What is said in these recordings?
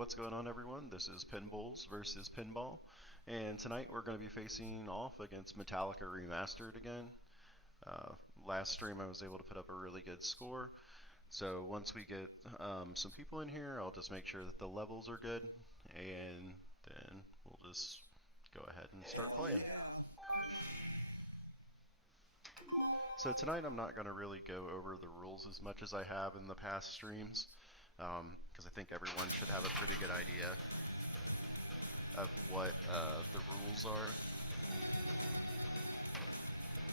what's going on, everyone? This is Pinballs versus Pinball, and tonight we're going to be facing off against Metallica Remastered again. Uh, Last stream I was able to put up a really good score, so once we get some people in here, I'll just make sure that the levels are good, and then we'll just go ahead and start playing. So tonight I'm not going to really go over the rules as much as I have in the past streams, because I think everyone should have a pretty good idea of what the rules are.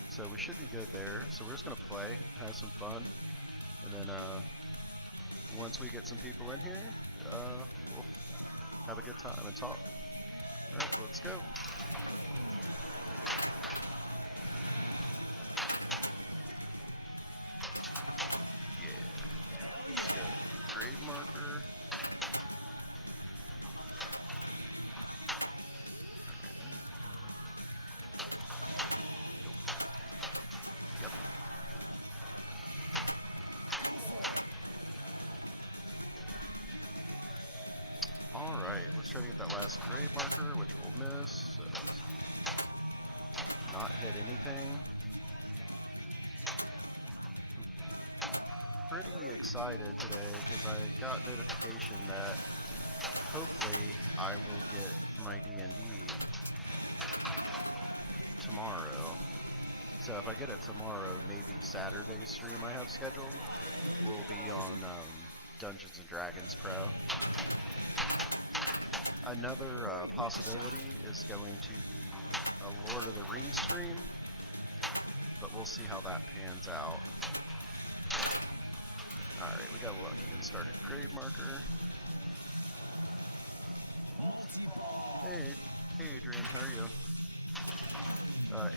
So we should be good there. So we're just going to play, have some fun, and then once we get some people in here, we'll have a good time and talk. Alright, let's go. Yeah, let's go. Grade marker. Yep. Alright, let's try to get that last grade marker, which we'll miss. So not hit anything. I'm pretty excited today because I got notification that hopefully I will get my D&D tomorrow. So if I get it tomorrow, maybe Saturday's stream I have scheduled will be on Dungeons & Dragons Pro. Another possibility is going to be a Lord of the Rings stream, but we'll see how that pans out. Alright, we got lucky and started grade marker. Hey Adrian, how are you?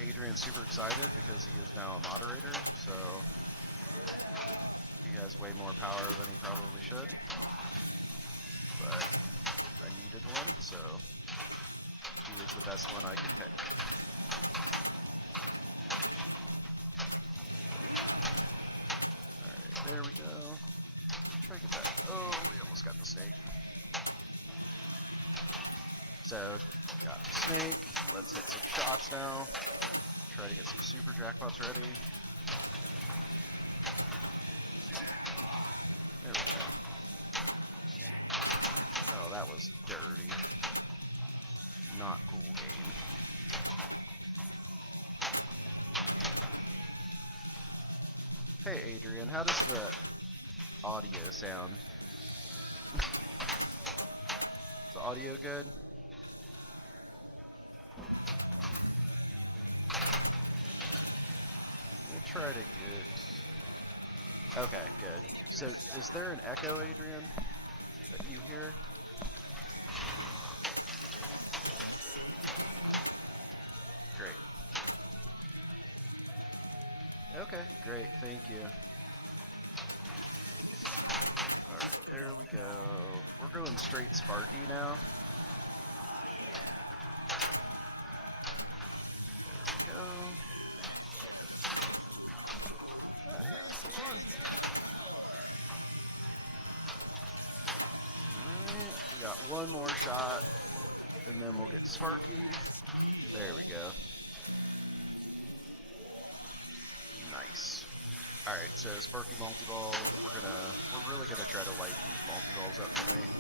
Adrian's super excited because he is now a moderator, so he has way more power than he probably should. But I needed one, so he was the best one I could pick. Alright, there we go. Try to get that. Oh, we almost got the snake. So, got the snake. Let's hit some shots now. Try to get some super jackpots ready. There we go. Oh, that was dirty. Not cool game. Hey Adrian, how does the audio sound? Is the audio good? We'll try to get... Okay, good. So, is there an echo, Adrian, that you hear? Great. Okay, great, thank you. Alright, there we go. We're going straight Sparky now. There we go. Come on. Alright, we got one more shot, and then we'll get Sparky. There we go. Nice. Alright, so Sparky multi-ball, we're really gonna try to light these multi-balls up tonight.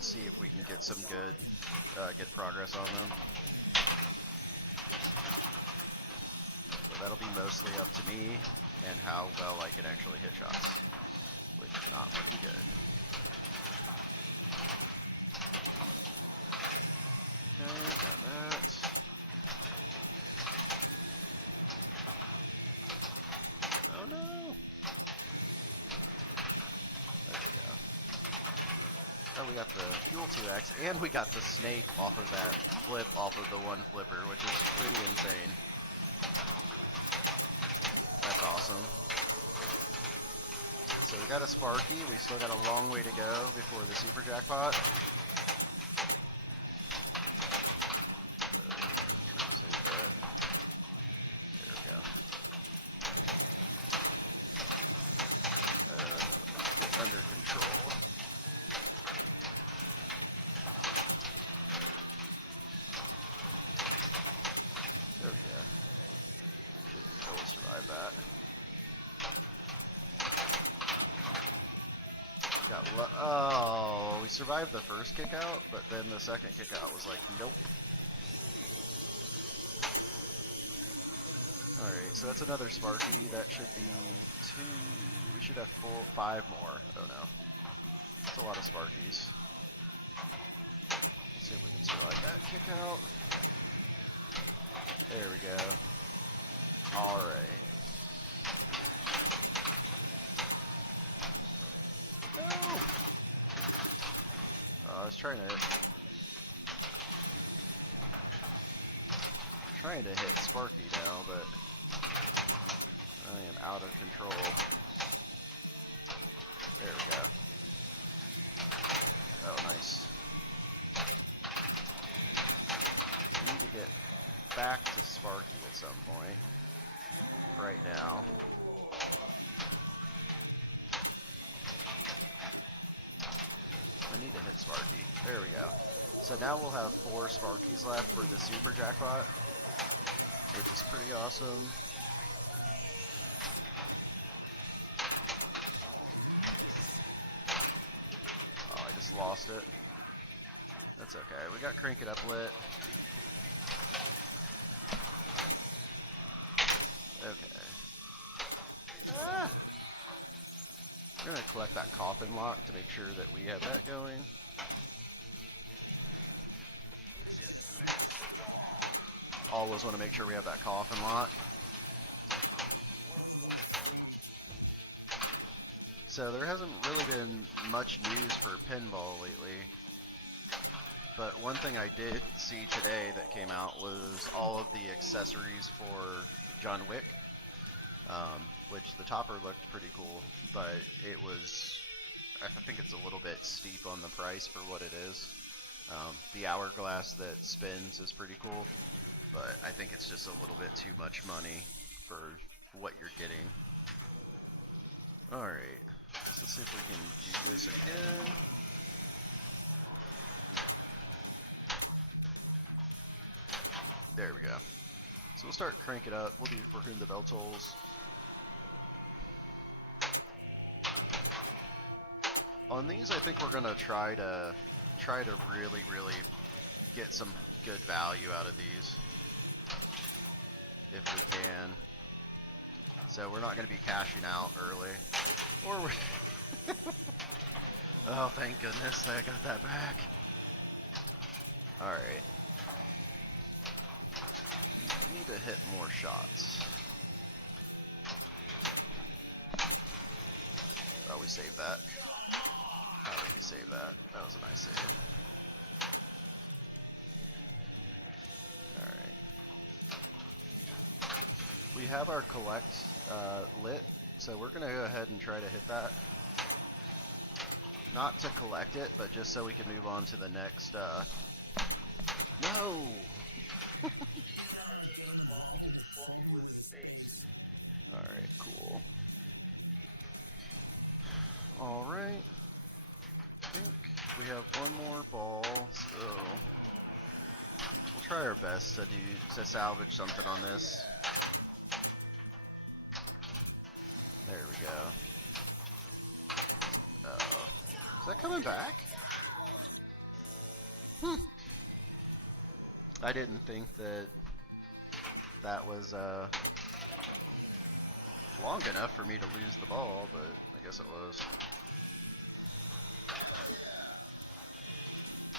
See if we can get some good progress on them. So that'll be mostly up to me and how well I can actually hit shots, which is not looking good. Okay, got that. Oh no! There we go. Oh, we got the Fuel 2X, and we got the snake off of that flip off of the one flipper, which is pretty insane. That's awesome. So we got a Sparky, we still got a long way to go before the super jackpot. Oh, we survived the first kick out, but then the second kick out was like, nope. Alright, so that's another Sparky. That should be 2. We should have 5 more. Oh no. That's a lot of Sparkies. Let's see if we can survive that kick out. There we go. Alright. No! I was trying to hit Sparky now, but I am out of control. There we go. Oh, nice. We need to get back to Sparky at some point. Right now. I need to hit Sparky. There we go. So now we'll have 4 Sparkies left for the Super Jackpot, which is pretty awesome. Oh, I just lost it. That's okay. We got Crank It Up lit. Okay. Ah! We're going to collect that coffin lock to make sure that we have that going. Always want to make sure we have that coffin lock. So there hasn't really been much news for pinball lately. But one thing I did see today that came out was all of the accessories for John Wick. Which the topper looked pretty cool, but it was, I think it's a little bit steep on the price for what it is. The hourglass that spins is pretty cool, but I think it's just a little bit too much money for what you're getting. Alright, so let's see if we can do this again. There we go. So we'll start Crank It Up. We'll do For Whom the Bell Tolls. On these, I think we're gonna try to really get some good value out of these, if we can. So we're not gonna be cashing out early, or we're oh, thank goodness I got that back. All right, need to hit more shots. Oh, we saved that. How did we save that? That was a nice save. Alright. We have our collect lit, so we're going to go ahead and try to hit that. Not to collect it, but just so we can move on to the next... No! Alright, cool. Alright. I think we have one more ball, so we'll try our best to salvage something on this. There we go. Uh-oh. Is that coming back? I didn't think that was long enough for me to lose the ball, but I guess it was.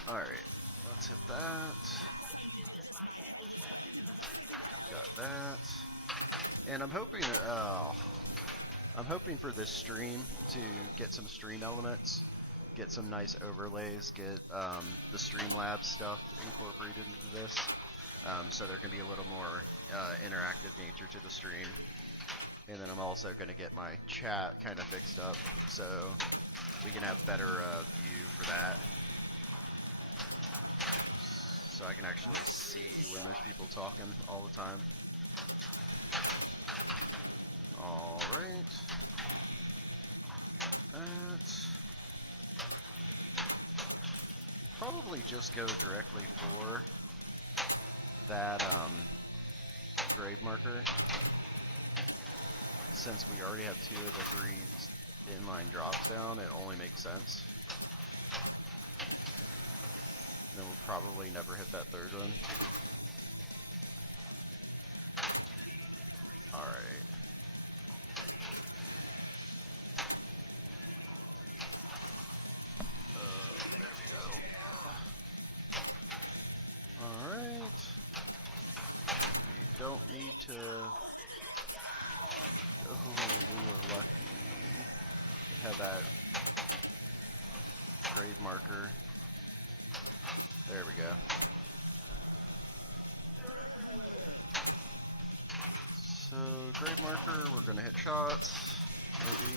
Alright, let's hit that. Got that. And I'm hoping for this stream to get some stream elements, get some nice overlays, get the Streamlabs stuff incorporated into this, so there can be a little more interactive nature to the stream. And then I'm also going to get my chat kind of fixed up, so we can have better view for that. So I can actually see when there's people talking all the time. Alright. That. Probably just go directly for that grave marker, since we already have 2 of the 3 inline drops down, it only makes sense. And then we'll probably never hit that third one. Alright. There we go. Alright. We don't need to... Oh, we were lucky. We had that grade marker. There we go. So, grade marker, we're gonna hit shots, maybe.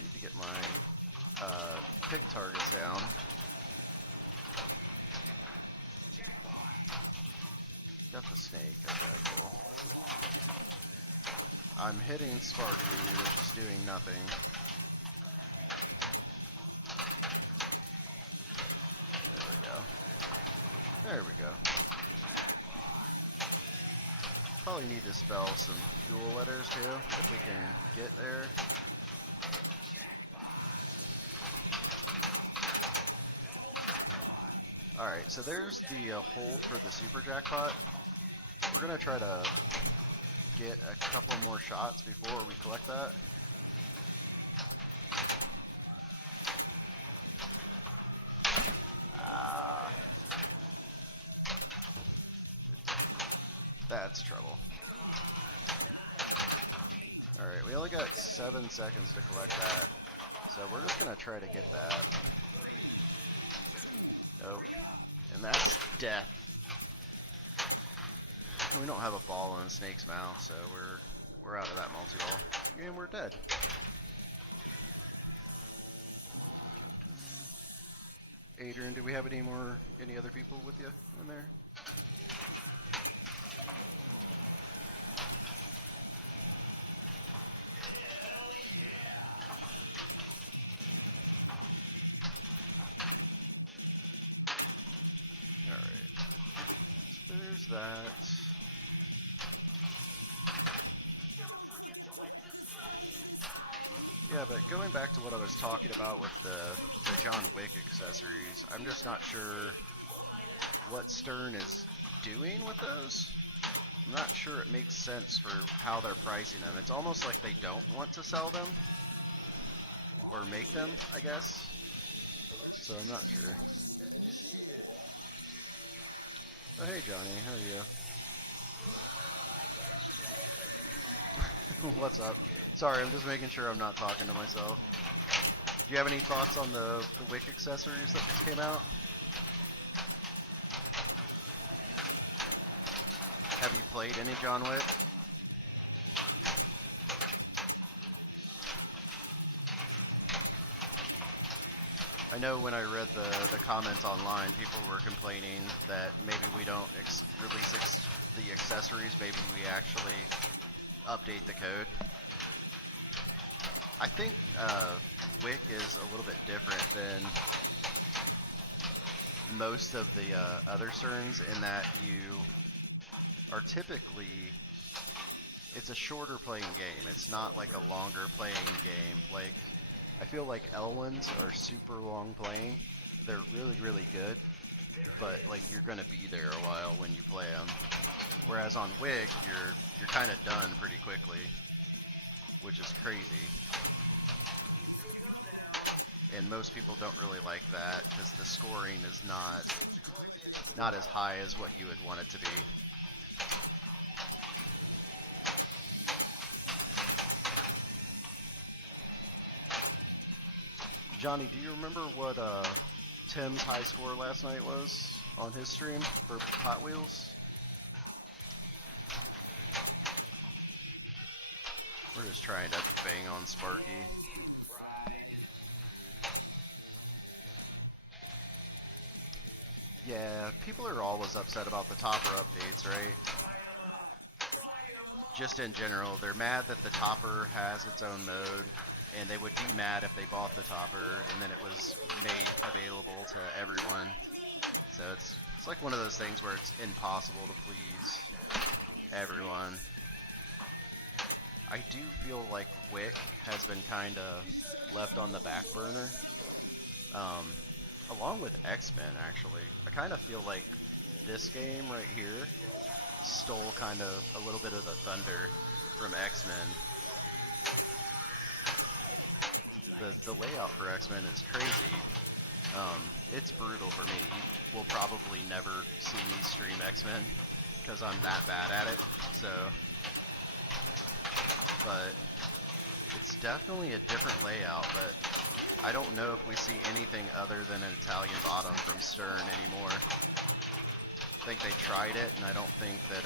Need to get my pick targets down. Got the snake, okay, cool. I'm hitting Sparky, which is doing nothing. There we go. There we go. Probably need to spell some fuel letters too, if we can get there. Alright, so there's the hold for the super jackpot. We're gonna try to get a couple more shots before we collect that. That's trouble. Alright, we only got 7 seconds to collect that. So we're just gonna try to get that. Nope. And that's death. We don't have a ball in Snake's mouth, so we're out of that multi-ball. And we're dead. Adrian, do we have any other people with you in there? Alright. So there's that. Yeah, but going back to what I was talking about with the John Wick accessories, I'm just not sure what Stern is doing with those. I'm not sure it makes sense for how they're pricing them. It's almost like they don't want to sell them or make them, I guess. So I'm not sure. Oh, hey Johnny, how are you? What's up? Sorry, I'm just making sure I'm not talking to myself. Do you have any thoughts on the Wick accessories that just came out? Have you played any John Wick? I know when I read the comments online, people were complaining that maybe we don't release the accessories, maybe we actually update the code. I think Wick is a little bit different than most of the other Cerns in that you are typically, it's a shorter playing game. It's not like a longer playing game. Like, I feel like L1s are super long playing. They're really, really good, but like you're gonna be there a while when you play them. Whereas on Wick, you're kind of done pretty quickly, which is crazy. And most people don't really like that because the scoring is not as high as what you would want it to be. Johnny, do you remember what Tim's high score last night was on his stream for Hot Wheels? We're just trying to bang on Sparky. Yeah, people are always upset about the topper updates, right? Just in general, they're mad that the topper has its own mode, and they would be mad if they bought the topper and then it was made available to everyone. So it's like one of those things where it's impossible to please everyone. I do feel like Wick has been kind of left on the back burner, along with X-Men, actually. I kind of feel like this game right here stole kind of a little bit of the thunder from X-Men. The layout for X-Men is crazy. It's brutal for me. You will probably never see me stream X-Men because I'm that bad at it. So, but it's definitely a different layout. But I don't know if we see anything other than an Italian bottom from Stern anymore. I think they tried it, and I don't think that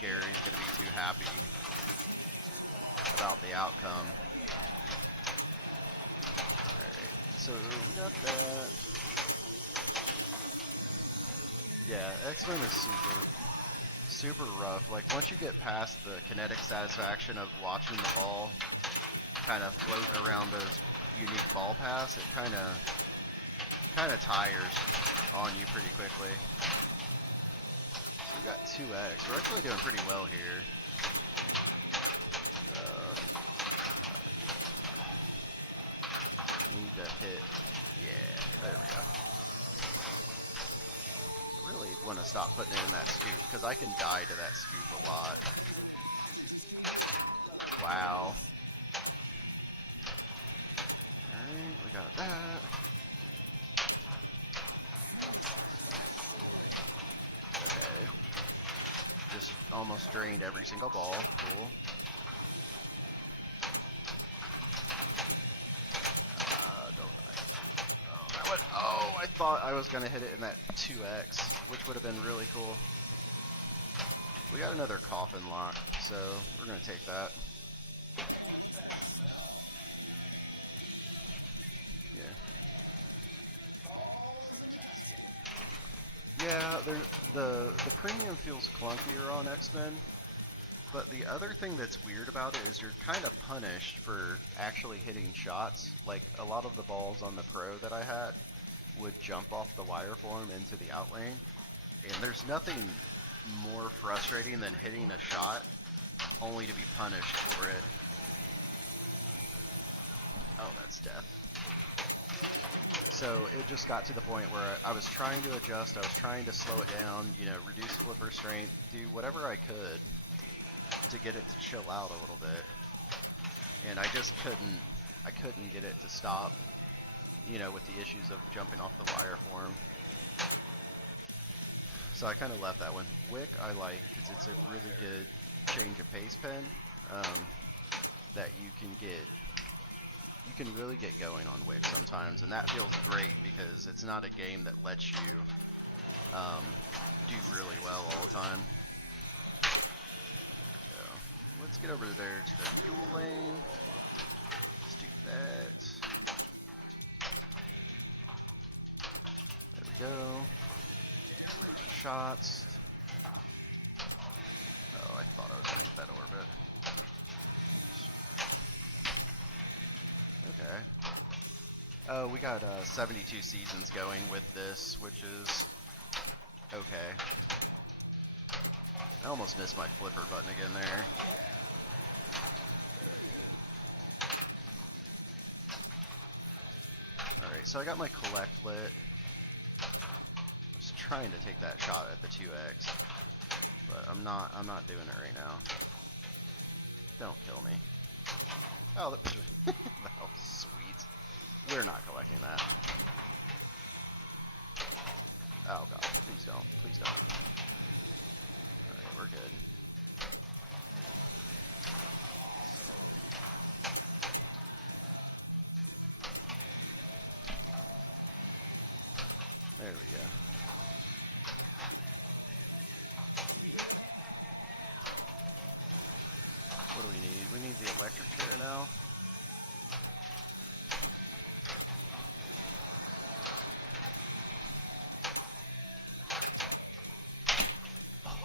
Gary's gonna be too happy about the outcome. So we got that. Yeah, X-Men is super rough. Like once you get past the kinetic satisfaction of watching the ball kind of float around those unique ball paths, it kind of tires on you pretty quickly. So we got 2x. We're actually doing pretty well here. Need to hit. Yeah, there we go. I really want to stop putting it in that scoop because I can die to that scoop a lot. Wow. Alright, we got that. Okay. Just almost drained every single ball. Cool. I thought I was going to hit it in that 2x, which would have been really cool. We got another coffin lock, so we're going to take that. Yeah, the premium feels clunkier on X-Men, but the other thing that's weird about it is you're kind of punished for actually hitting shots. Like, a lot of the balls on the Pro that I had would jump off the wire form into the out lane, and there's nothing more frustrating than hitting a shot only to be punished for it. Oh, that's death. So it just got to the point where I was trying to adjust, I was trying to slow it down, you know, reduce flipper strength, do whatever I could to get it to chill out a little bit, and I just couldn't get it to stop. You know, with the issues of jumping off the wire form. So I kind of left that one. Wick I like because it's a really good change of pace pen that you can get. You can really get going on Wick sometimes, and that feels great because it's not a game that lets you do really well all the time. So let's get over there to the fuel lane. Let's do that. There we go. Making shots. Oh, I thought I was going to hit that orbit. Okay. Oh, we got 72 seasons going with this, which is okay. I almost missed my flipper button again there. Alright, so I got my collect lit. Trying to take that shot at the 2x, but I'm not doing it right now. Don't kill me. Oh, that was sweet. We're not collecting that. Oh god, please don't. Please don't. Alright, we're good. There we go. What do we need? We need the electric chair now.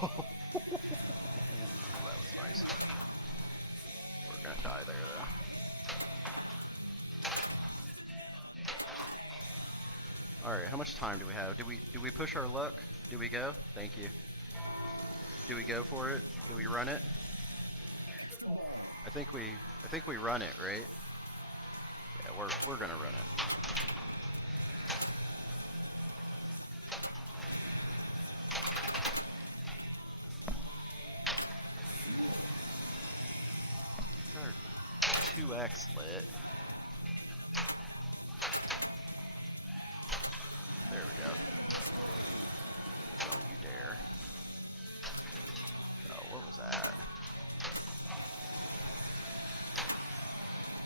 Oh, that was nice. We're gonna die there though. Alright, how much time do we have? Do we push our luck? Do we go? Thank you. Do we go for it? Do we run it? I think we run it, right? Yeah, we're gonna run it. Our 2x lit. There we go. Don't you dare. Oh, what was that?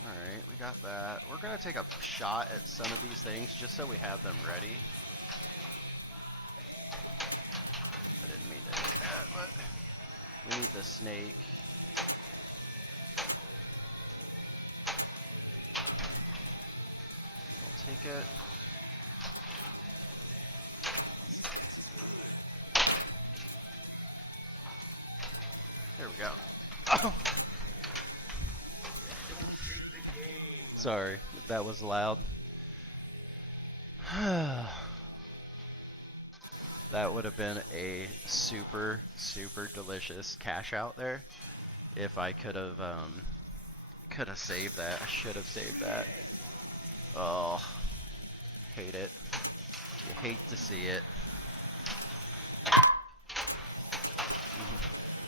Alright, we got that. We're gonna take a shot at some of these things just so we have them ready. I didn't mean to hit that, but we need the snake. I'll take it. There we go. Oh. Sorry, that was loud. That would have been a super, super delicious cash out there if I could have saved that. I should have saved that. Oh, hate it. You hate to see it.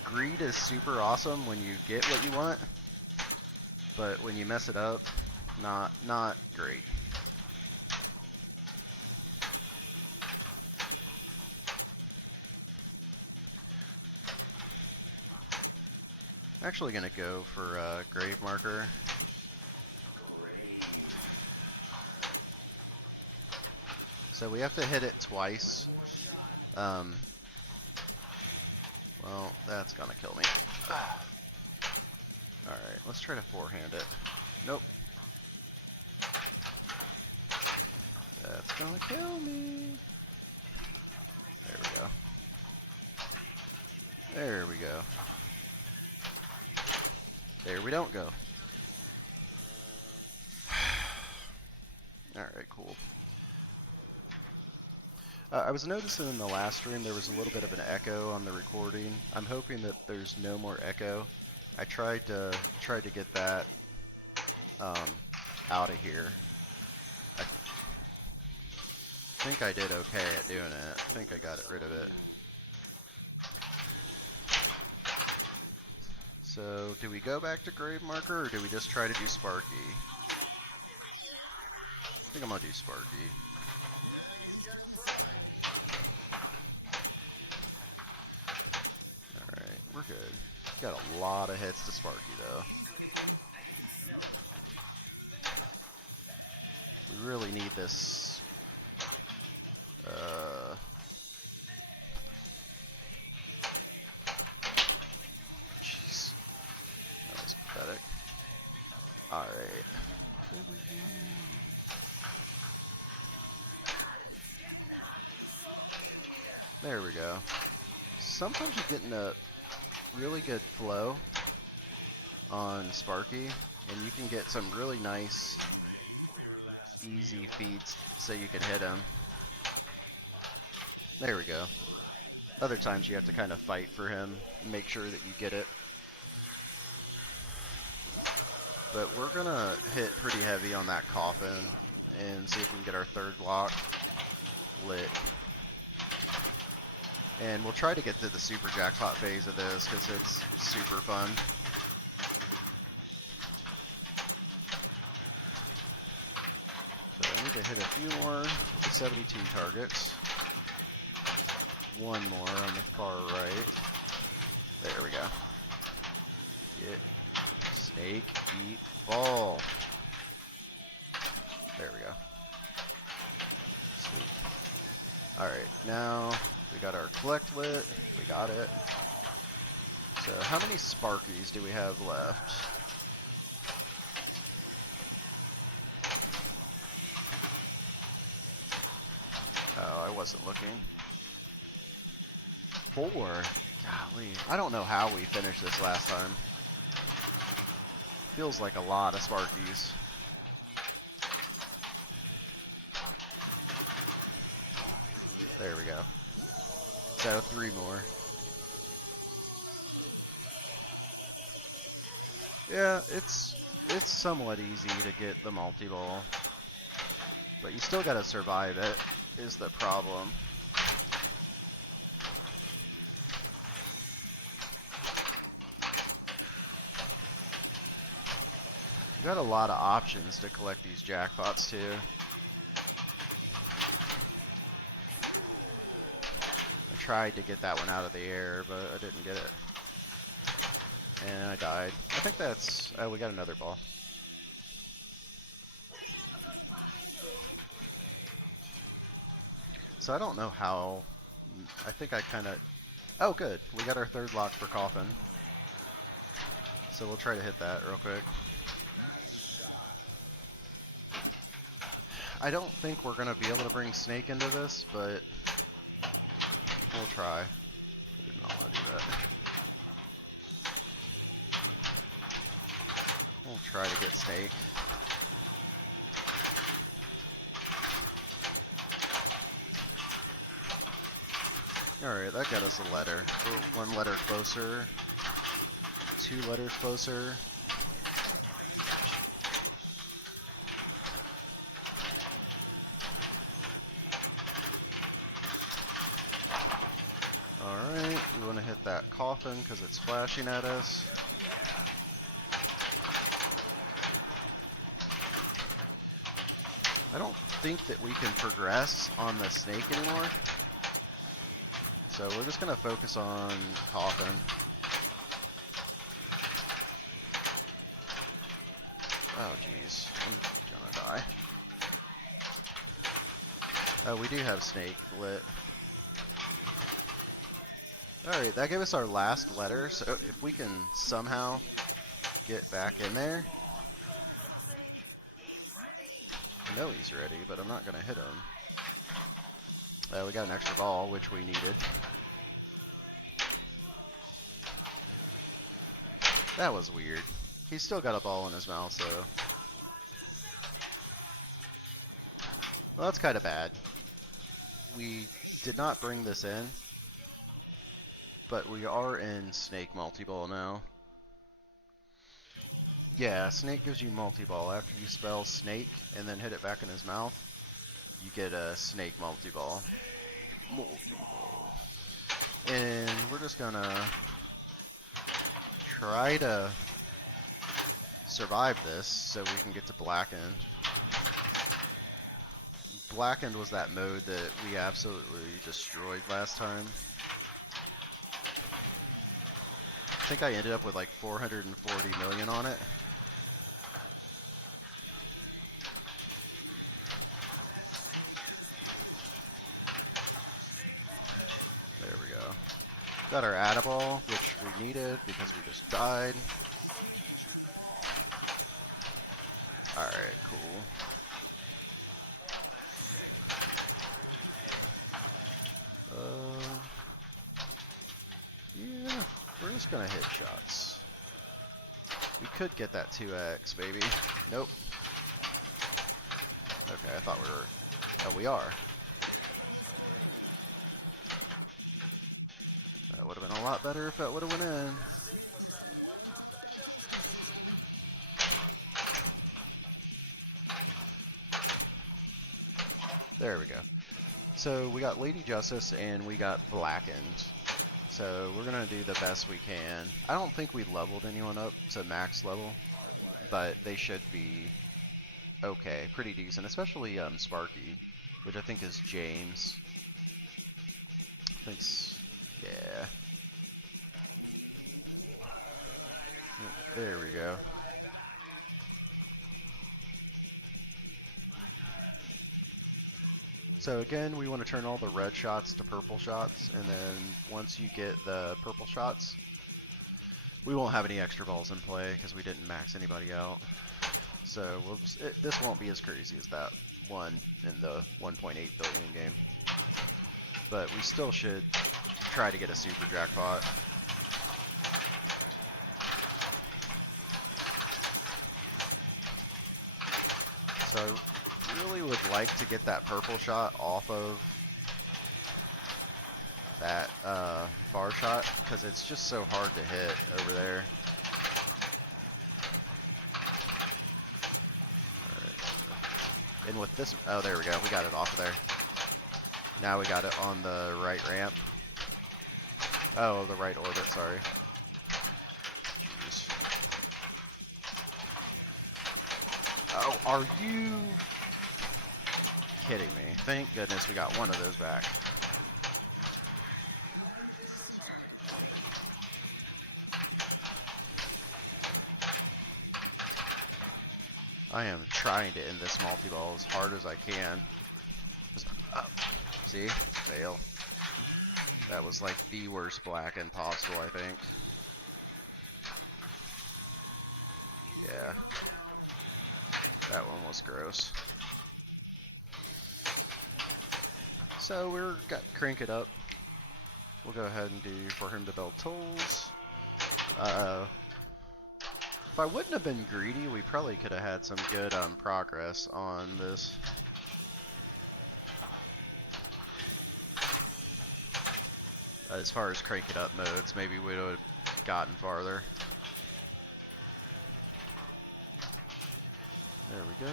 Greed is super awesome when you get what you want, but when you mess it up, not great. I'm actually gonna go for grave marker. So we have to hit it twice. Well, that's gonna kill me. Alright, let's try to forehand it. Nope. That's gonna kill me. There we go. There we go. There we don't go. Alright, cool. I was noticing in the last stream there was a little bit of an echo on the recording. I'm hoping that there's no more echo. I tried to get that out of here. I think I did okay at doing it. I think I got rid of it. So, do we go back to grave marker or do we just try to do Sparky? I think I'm gonna do Sparky. Alright, we're good. Got a lot of hits to Sparky though. We really need this. Jeez. That was pathetic. Alright. There we go. Sometimes you're getting a really good flow on Sparky, and you can get some really nice, easy feeds so you can hit him. There we go. Other times you have to kind of fight for him, make sure that you get it. But we're gonna hit pretty heavy on that coffin and see if we can get our third block lit. And we'll try to get to the super jackpot phase of this because it's super fun. So I need to hit a few more with the 72 targets. One more on the far right. There we go. Get snake, eat, ball. There we go. Sweet. Alright, now we got our collect lit. We got it. So how many Sparkies do we have left? Oh, I wasn't looking. 4. Golly. I don't know how we finished this last time. Feels like a lot of Sparkies. There we go. So 3 more. Yeah, it's somewhat easy to get the multi-ball, but you still gotta survive it, is the problem. You got a lot of options to collect these jackpots too. I tried to get that one out of the air, but I didn't get it. And I died. I think that's... Oh, we got another ball. So I don't know how... I think I kind of... Oh, good. We got our third lock for Coffin. So we'll try to hit that real quick. I don't think we're going to be able to bring Snake into this, but we'll try. I did not want to do that. We'll try to get Snake. Alright, that got us a letter. We're one letter closer. 2 letters closer. Alright, we want to hit that Coffin because it's flashing at us. I don't think that we can progress on the Snake anymore. So we're just going to focus on Coffin. Oh jeez, I'm gonna die. Oh, we do have Snake lit. Alright, that gave us our last letter, so if we can somehow get back in there. I know he's ready, but I'm not gonna hit him. We got an extra ball, which we needed. That was weird. He's still got a ball in his mouth, so... Well, that's kind of bad. We did not bring this in, but we are in Snake multi-ball now. Yeah, Snake gives you multi-ball. After you spell Snake and then hit it back in his mouth, you get a Snake multi-ball. Multi-ball. And we're just gonna try to survive this so we can get to Blackened. Blackened was that mode that we absolutely destroyed last time. I think I ended up with like 440 million on it. There we go. Got our Add-a-Ball, which we needed because we just died. Alright, cool. Yeah, we're just gonna hit shots. We could get that 2x, baby. Nope. Okay, I thought we were... Oh, we are. That would have been a lot better if that would have went in. There we go. So we got Lady Justice and we got Blackened. So we're going to do the best we can. I don't think we leveled anyone up to max level, but they should be okay, pretty decent, especially Sparky, which I think is James. Thanks. Yeah. There we go. So again, we want to turn all the red shots to purple shots, and then once you get the purple shots, we won't have any extra balls in play because we didn't max anybody out. So we'll just, this won't be as crazy as that one in the 1.8 billion game. But we still should try to get a super jackpot. So I really would like to get that purple shot off of that far shot because it's just so hard to hit over there. And with this, oh, there we go. We got it off of there. Now we got it on the right ramp. Oh, the right orbit, sorry. Jeez. Oh, are you kidding me? Thank goodness we got one of those back. I am trying to end this multi-ball as hard as I can. See? Fail. That was like the worst blacken possible, I think. Yeah. That one was gross. So we're got crank it up. We'll go ahead and do for him to build tools. If I wouldn't have been greedy, we probably could have had some good progress on this. As far as crank it up modes, maybe we would have gotten farther. There we go.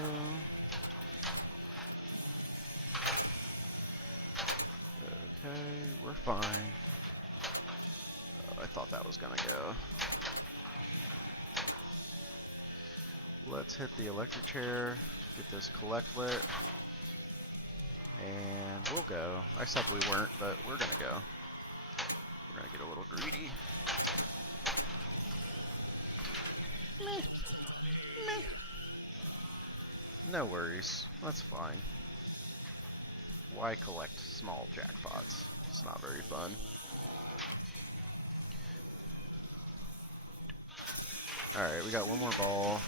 Okay, we're fine. Oh, I thought that was gonna go. Let's hit the electric chair, get this collect lit, and we'll go. I said we weren't, but we're gonna go. We're gonna get a little greedy. Meh. Meh. No worries, that's fine. Why collect small jackpots? It's not very fun. Alright, we got one more ball.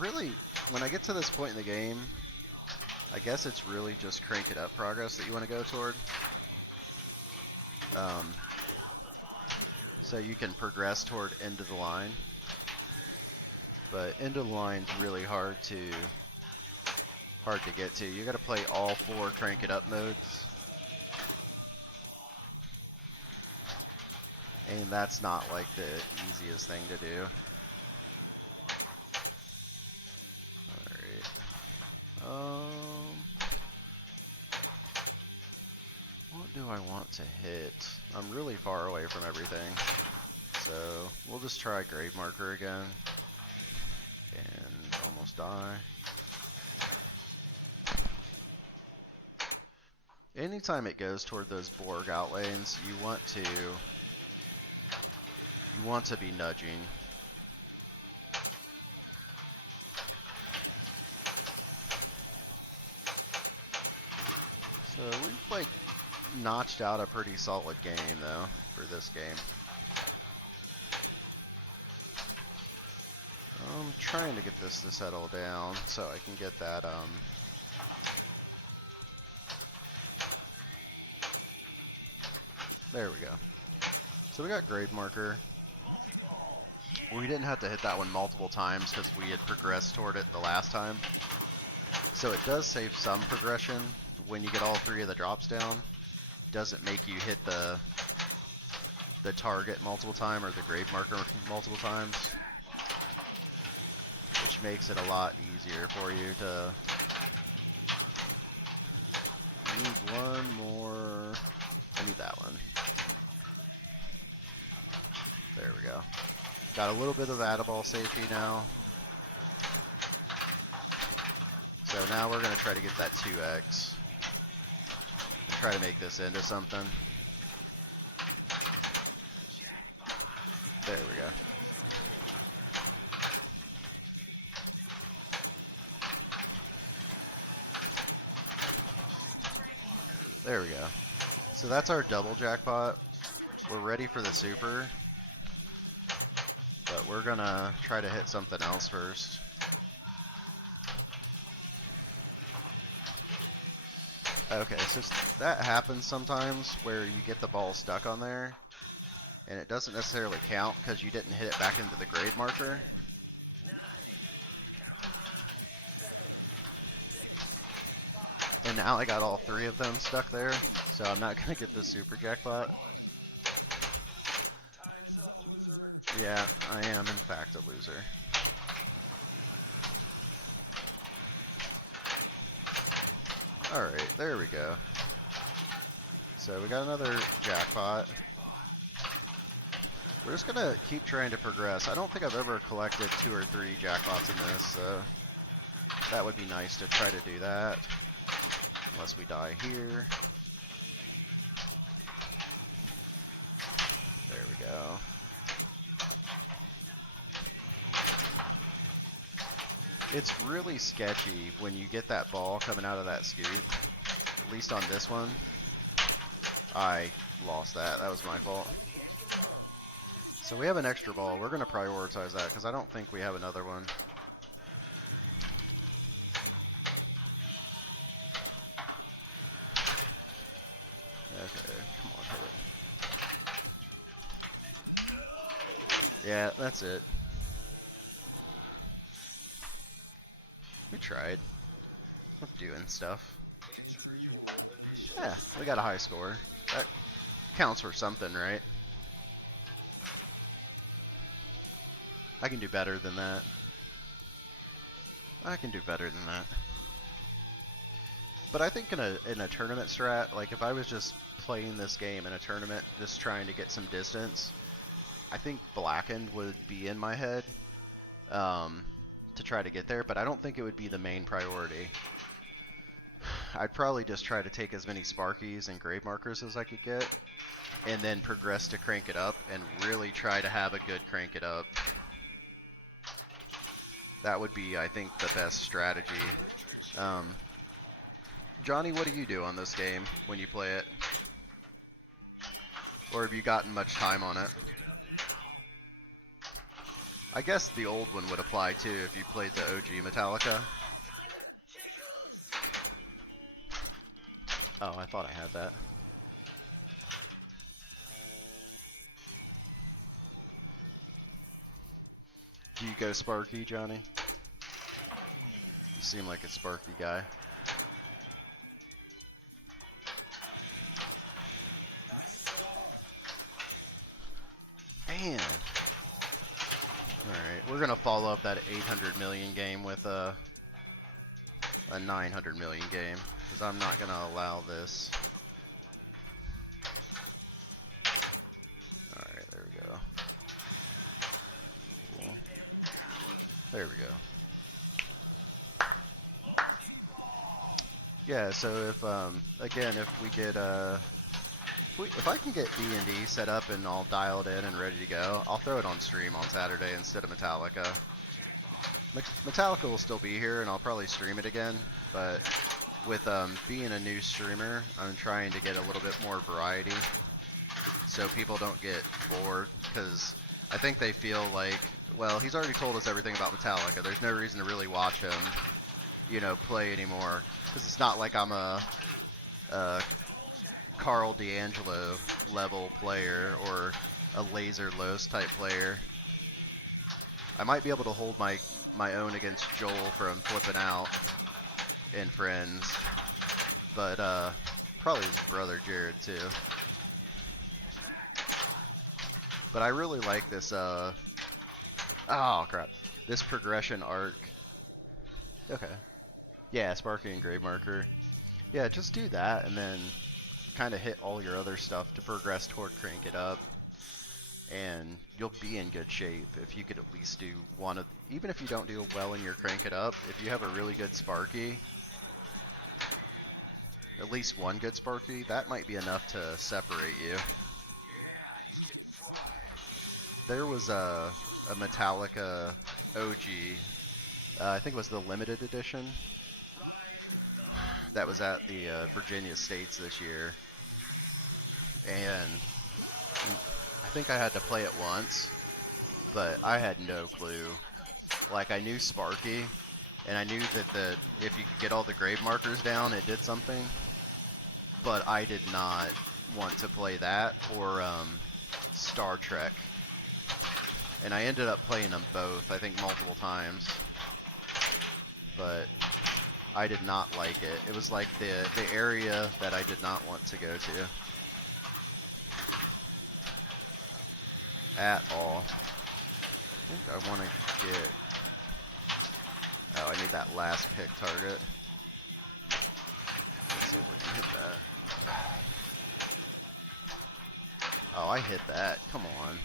Really, when I get to this point in the game, I guess it's really just crank it up progress that you want to go toward. So you can progress toward end of the line. But end of the line's really hard to get to. You got to play all 4 crank it up modes. And that's not like the easiest thing to do. What do I want to hit? I'm really far away from everything. So we'll just try grave marker again. And almost die. Anytime it goes toward those Borg outlanes, you want to be nudging. So we've like notched out a pretty solid game though for this game. I'm trying to get this to settle down so I can get that there we go. So we got grave marker. We didn't have to hit that one multiple times because we had progressed toward it the last time. So it does save some progression when you get all 3 of the drops down. Doesn't make you hit the target multiple times or the grave marker multiple times, which makes it a lot easier for you to. I need one more. I need that one. There we go. Got a little bit of add-a-ball safety now. So now we're going to try to get that 2x. And try to make this into something. There we go. There we go. So that's our double jackpot. We're ready for the super. But we're gonna try to hit something else first. Okay, so that happens sometimes where you get the ball stuck on there and it doesn't necessarily count because you didn't hit it back into the grave marker. And now I got all 3 of them stuck there, so I'm not gonna get the super jackpot. Yeah, I am in fact a loser. Alright, there we go. So we got another jackpot. We're just gonna keep trying to progress. I don't think I've ever collected 2 or 3 jackpots in this, so that would be nice to try to do that. Unless we die here. There we go. It's really sketchy when you get that ball coming out of that scoop. At least on this one. I lost that. That was my fault. So we have an extra ball. We're going to prioritize that because I don't think we have another one. Okay, come on, hit it. Yeah, that's it. We tried. We're doing stuff. Yeah, we got a high score. That counts for something, right? I can do better than that. I can do better than that. But I think in a tournament strat, like if I was just playing this game in a tournament, just trying to get some distance, I think Blackened would be in my head to try to get there, but I don't think it would be the main priority. I'd probably just try to take as many Sparkies and grave markers as I could get, and then progress to crank it up, and really try to have a good crank it up. That would be, I think, the best strategy. Johnny, what do you do on this game when you play it? Or have you gotten much time on it? I guess the old one would apply too if you played the OG Metallica. Oh, I thought I had that. Do you go Sparky, Johnny? You seem like a Sparky guy. Man. Alright, we're going to follow up that 800 million game with a 900 million game, because I'm not going to allow this. Alright, there we go. Cool. There we go. Yeah, so if, again, if we get, if I can get D&D set up and all dialed in and ready to go, I'll throw it on stream on Saturday instead of Metallica. Metallica will still be here, and I'll probably stream it again, but with being a new streamer, I'm trying to get a little bit more variety so people don't get bored, because I think they feel like, well, he's already told us everything about Metallica. There's no reason to really watch him, you know, play anymore, because it's not like I'm a Carl D'Angelo level player or a Laser Los type player. I might be able to hold my own against Joel from Flipping Out in Friends, but probably his brother Jared too. But I really like this oh crap, this progression arc. Okay, yeah, Sparky and Grave Marker. Yeah, just do that and then kind of hit all your other stuff to progress toward crank it up, and you'll be in good shape if you could at least do one of, even if you don't do well in your crank it up, if you have a really good Sparky, at least one good Sparky, that might be enough to separate you. There was a Metallica OG, I think it was the limited edition, that was at the Virginia States this year, and I think I had to play it once, but I had no clue. Like, I knew Sparky, and I knew that if you could get all the grave markers down, it did something, but I did not want to play that or Star Trek, and I ended up playing them both, I think multiple times, but I did not like it. It was like the area that I did not want to go to at all. I think I want to get, oh, I need that last pick target. Let's see if we can hit that. Oh, I hit that. Come on.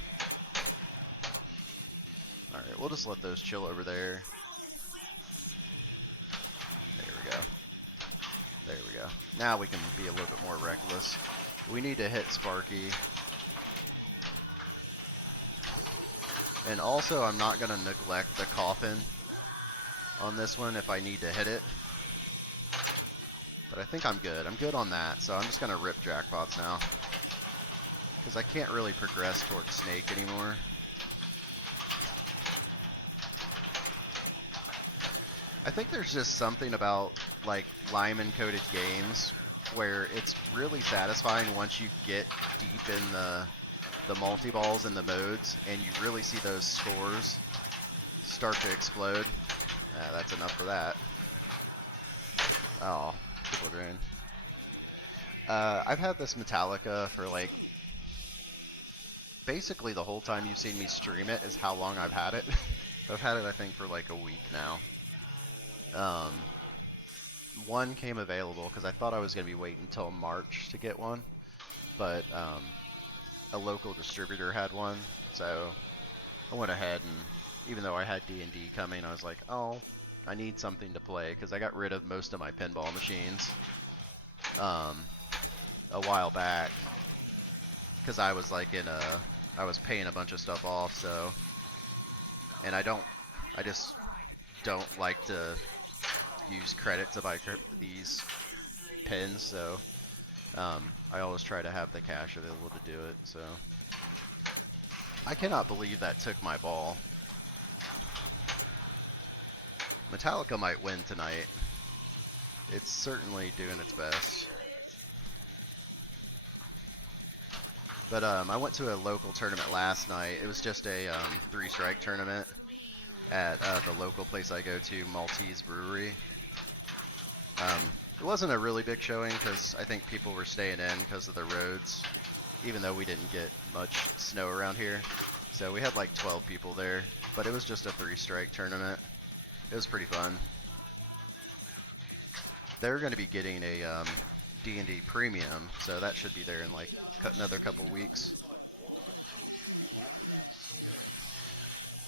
Alright, we'll just let those chill over there. There we go. There we go. Now we can be a little bit more reckless. We need to hit Sparky. And also, I'm not going to neglect the coffin on this one if I need to hit it. But I think I'm good. I'm good on that, so I'm just going to rip jackpots now. Because I can't really progress towards Snake anymore. I think there's just something about, like, Lyman-coded games where it's really satisfying once you get deep in the multi-balls and the modes, and you really see those scores start to explode. That's enough for that. Oh, triple drain. I've had this Metallica for, like, basically the whole time you've seen me stream it is how long I've had it. I've had it, I think, for like a week now. One came available because I thought I was going to be waiting until March to get one, but a local distributor had one, so I went ahead and, even though I had D&D coming, I was like, oh, I need something to play, because I got rid of most of my pinball machines a while back, because I was like I was paying a bunch of stuff off, so, and I just don't like to use credit to buy these pins, so I always try to have the cash available to do it. So I cannot believe that took my ball. Metallica might win tonight. It's certainly doing its best. But I went to a local tournament last night. It was just a 3-strike tournament at the local place I go to, Maltese Brewery. It wasn't a really big showing because I think people were staying in because of the roads, even though we didn't get much snow around here. So we had like 12 people there, but it was just a 3-strike tournament. It was pretty fun. They're going to be getting a D&D Premium, so that should be there in like another couple weeks.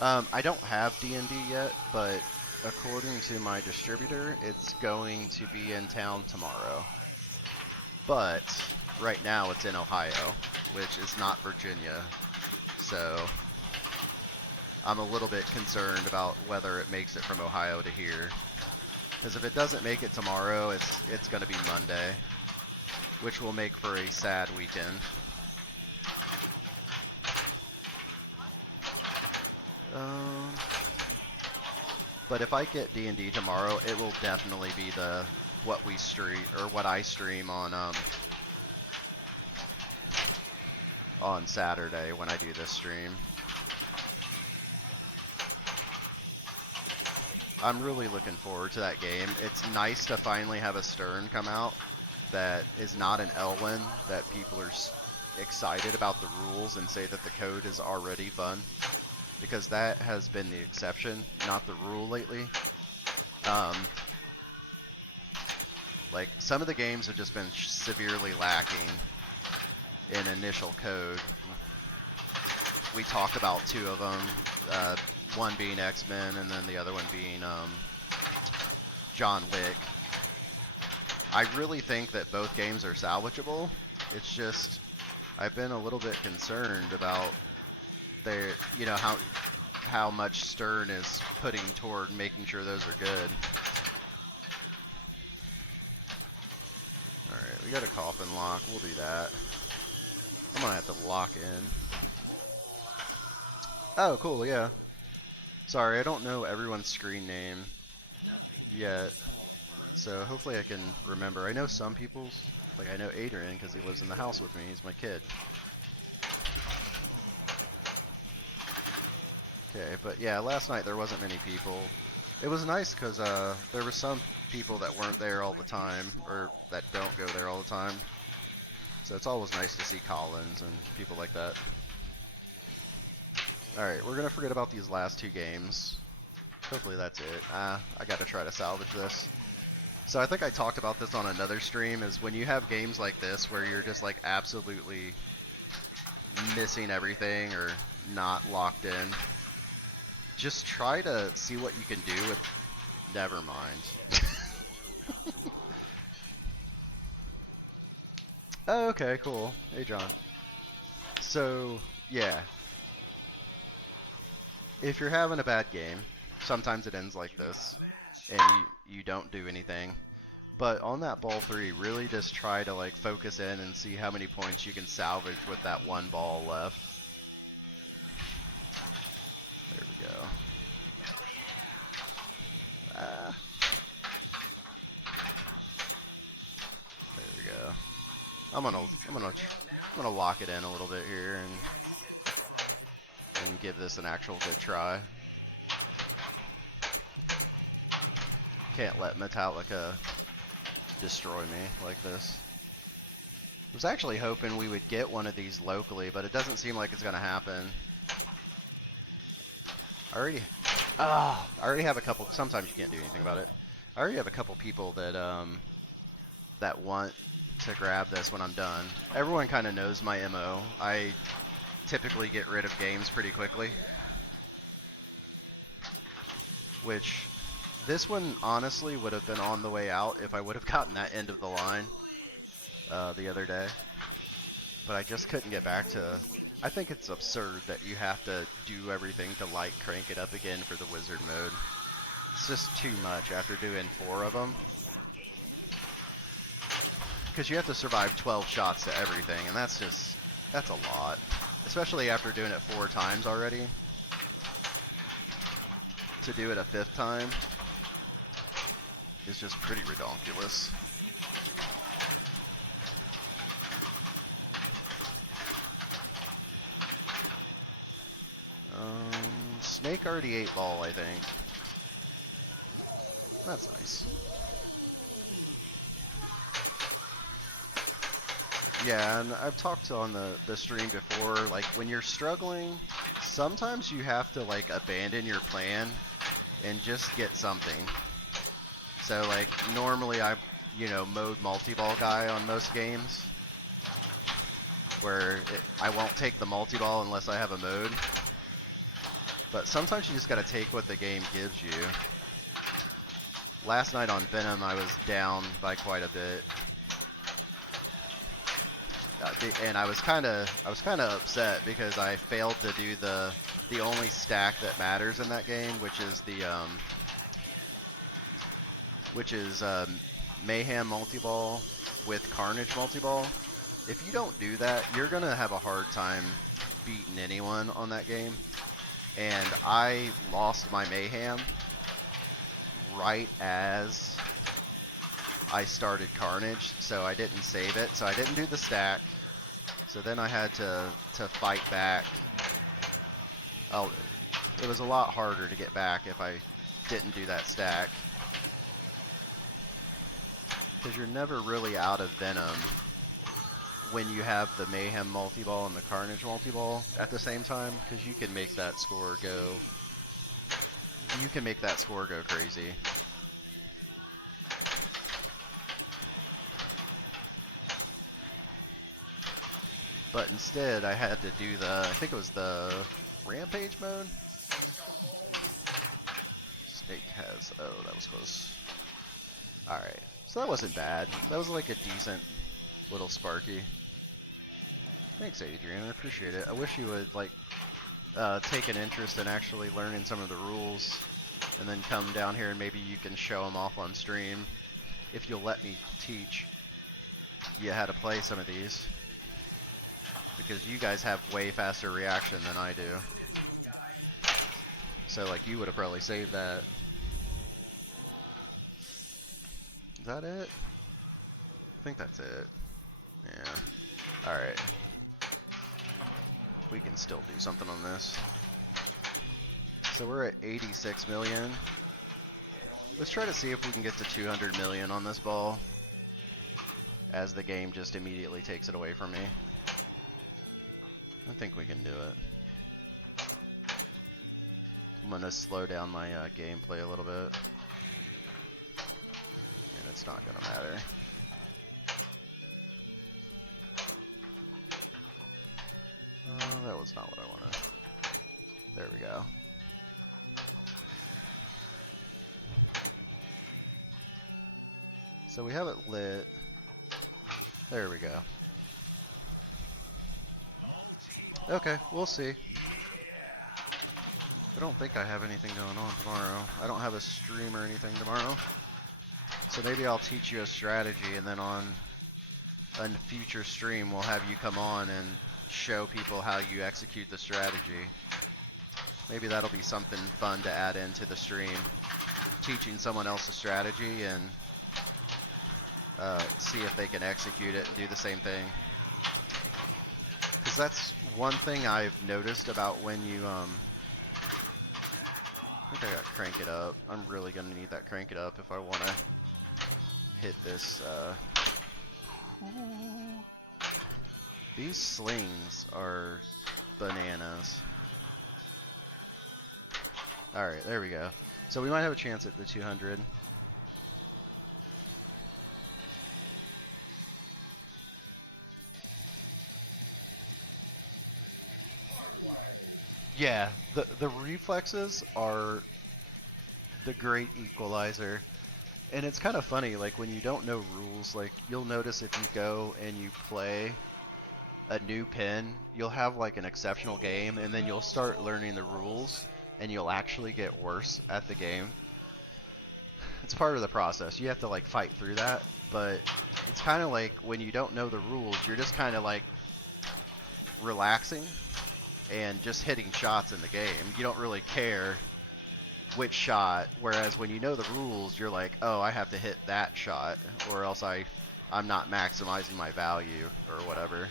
I don't have D&D yet, but according to my distributor, it's going to be in town tomorrow. But right now it's in Ohio, which is not Virginia. So I'm a little bit concerned about whether it makes it from Ohio to here. Because if it doesn't make it tomorrow, it's going to be Monday, which will make for a sad weekend. But if I get D&D tomorrow, it will definitely be what we stream, or what I stream on Saturday when I do this stream. I'm really looking forward to that game. It's nice to finally have a Stern come out that is not an Elwyn, that people are excited about the rules and say that the code is already fun. Because that has been the exception, not the rule lately. Like, some of the games have just been severely lacking in initial code. We talked about 2 of them, one being X-Men and then the other one being John Wick. I really think that both games are salvageable. It's just, I've been a little bit concerned about their, you know, how much Stern is putting toward making sure those are good. Alright, we got a coffin lock. We'll do that. I'm gonna have to lock in. Oh, cool, yeah. Sorry, I don't know everyone's screen name yet. So hopefully I can remember. I know some people's, like I know Adrian because he lives in the house with me. He's my kid. Okay, but yeah, last night there wasn't many people. It was nice because there were some people that weren't there all the time, or that don't go there all the time. So it's always nice to see Collins and people like that. Alright, we're going to forget about these last 2 games. Hopefully that's it. I got to try to salvage this. So I think I talked about this on another stream, is when you have games like this where you're just like absolutely missing everything or not locked in, just try to see what you can do with never mind. Oh, okay, cool. Hey, John. So, yeah. If you're having a bad game, sometimes it ends like this, and you don't do anything. But on that ball 3, really just try to like focus in and see how many points you can salvage with that one ball left. There we go. Ah. There we go. I'm gonna lock it in a little bit here and give this an actual good try. Can't let Metallica destroy me like this. I was actually hoping we would get one of these locally, but it doesn't seem like it's gonna happen. I already have a couple. Sometimes you can't do anything about it. I already have a couple people that that want to grab this when I'm done. Everyone kind of knows my MO. I typically get rid of games pretty quickly, which this one honestly would have been on the way out if I would have gotten that end of the line the other day. But I just couldn't get back to. I think it's absurd that you have to do everything to light crank it up again for the wizard mode. It's just too much after doing 4 of them. Because you have to survive 12 shots to everything, and that's a lot. Especially after doing it 4 times already. To do it a 5th time is just pretty ridiculous. Snake already ate ball, I think. That's nice. Yeah, and I've talked on the stream before, like, when you're struggling, sometimes you have to, like, abandon your plan and just get something. So, like, normally I, mode multi-ball guy on most games, where I won't take the multi-ball unless I have a mode. But sometimes you just gotta take what the game gives you. Last night on Venom, I was down by quite a bit. And I was kind of upset because I failed to do the only stack that matters in that game, which is the Mayhem multi-ball with Carnage multi-ball. If you don't do that, you're gonna have a hard time beating anyone on that game. And I lost my Mayhem right as I started Carnage, so I didn't save it, so I didn't do the stack. So then I had to fight back. Oh, it was a lot harder to get back if I didn't do that stack. Because you're never really out of Venom when you have the Mayhem multi-ball and the Carnage multi-ball at the same time, because you can make that score go... You can make that score go crazy. But instead, I had to do I think it was the Rampage mode? Snake has... Oh, that was close. Alright, so that wasn't bad. That was like a decent little Sparky. Thanks, Adrian, I appreciate it. I wish you would, like, take an interest in actually learning some of the rules, and then come down here and maybe you can show them off on stream, if you'll let me teach you how to play some of these. Because you guys have way faster reaction than I do. So, like, you would have probably saved that. Is that it? I think that's it. Yeah. Alright. We can still do something on this. So we're at 86 million. Let's try to see if we can get to 200 million on this ball, as the game just immediately takes it away from me. I think we can do it. I'm going to slow down my gameplay a little bit. And It's not gonna matter. That was not what I wanted. There we go. So we have it lit. There we go. Okay, we'll see. I don't think I have anything going on tomorrow. I don't have a stream or anything tomorrow. So maybe I'll teach you a strategy, and then on a future stream we'll have you come on and show people how you execute the strategy. Maybe that'll be something fun to add into the stream. Teaching someone else a strategy and see if they can execute it and do the same thing. Because that's one thing I've noticed about when you, I think I got crank it up. I'm really going to need that crank it up if I want to hit this. These slings are bananas. Alright, there we go. So we might have a chance at the 200. Yeah, the reflexes are the great equalizer. And it's kind of funny, like when you don't know rules, like you'll notice if you go and you play a new pin, you'll have like an exceptional game, and then you'll start learning the rules, and you'll actually get worse at the game. It's part of the process. You have to like fight through that, but it's kind of like when you don't know the rules, you're just kind of like relaxing and just hitting shots in the game. You don't really care which shot, whereas when you know the rules, you're like, oh, I have to hit that shot, or else I'm not maximizing my value, or whatever.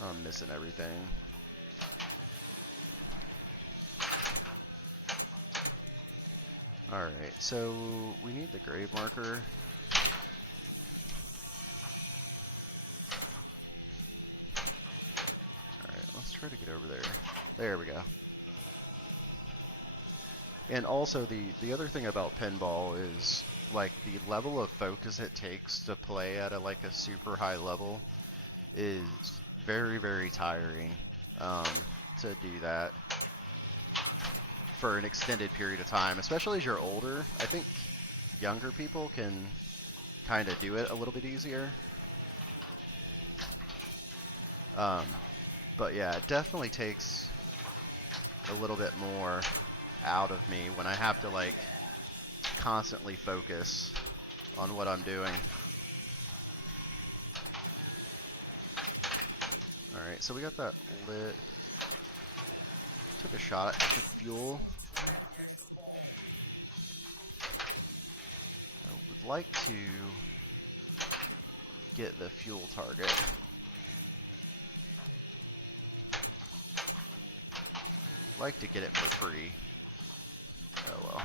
I'm missing everything. Alright, so we need the grave marker. Alright, let's try to get over there. There we go. And also, the other thing about pinball is, like, the level of focus it takes to play at a super high level is very, very tiring to do that for an extended period of time, especially as you're older. I think younger people can kind of do it a little bit easier. But yeah, it definitely takes a little bit more out of me when I have to like constantly focus on what I'm doing. Alright, so we got that lit. Took a shot at the fuel. I would like to get the fuel target. I'd like to get it for free. Oh well.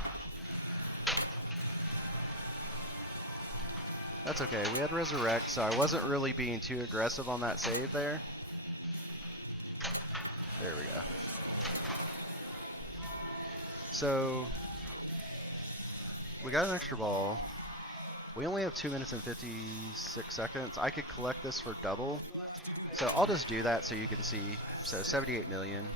That's okay. We had resurrect, so I wasn't really being too aggressive on that save there. There we go. So we got an extra ball. We only have 2 minutes and 56 seconds. I could collect this for double. So I'll just do that so you can see. So 78 million.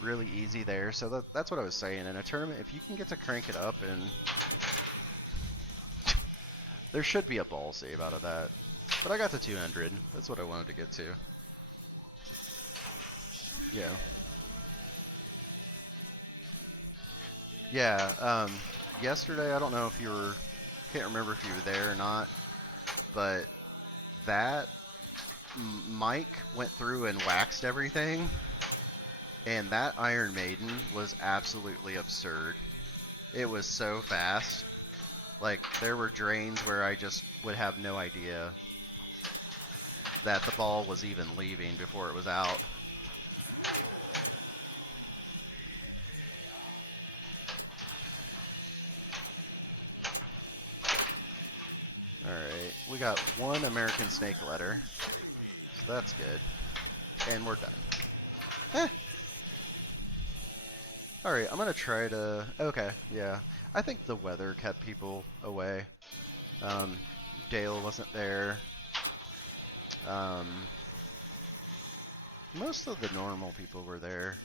Really easy there. So that's what I was saying. In a tournament, if you can get to crank it up, and there should be a ball save out of that. But I got to 200. That's what I wanted to get to. Yeah. Yeah. Yesterday, I don't know if you were, can't remember if you were there or not, but that Mike went through and waxed everything. And that Iron Maiden was absolutely absurd. It was so fast. Like, there were drains where I just would have no idea that the ball was even leaving before it was out. Alright, we got one American Snake letter. So that's good. And we're done. Eh. Alright, I'm gonna try to... Okay, yeah. I think the weather kept people away. Um, Dale wasn't there. Um, most of the normal people were there.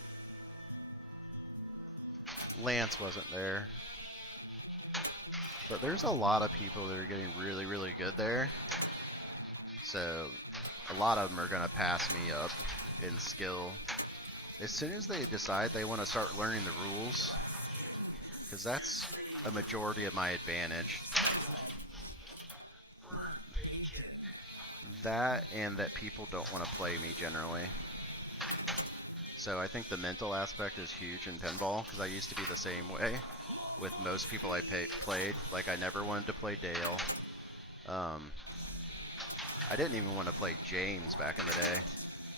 Lance wasn't there. But there's a lot of people that are getting really, really good there. So, a lot of them are gonna pass me up in skill. As soon as they decide they want to start learning the rules, because that's a majority of my advantage. That and that people don't want to play me generally. So I think the mental aspect is huge in pinball, because I used to be the same way with most people I played. Like, I never wanted to play Dale. I didn't even want to play James back in the day.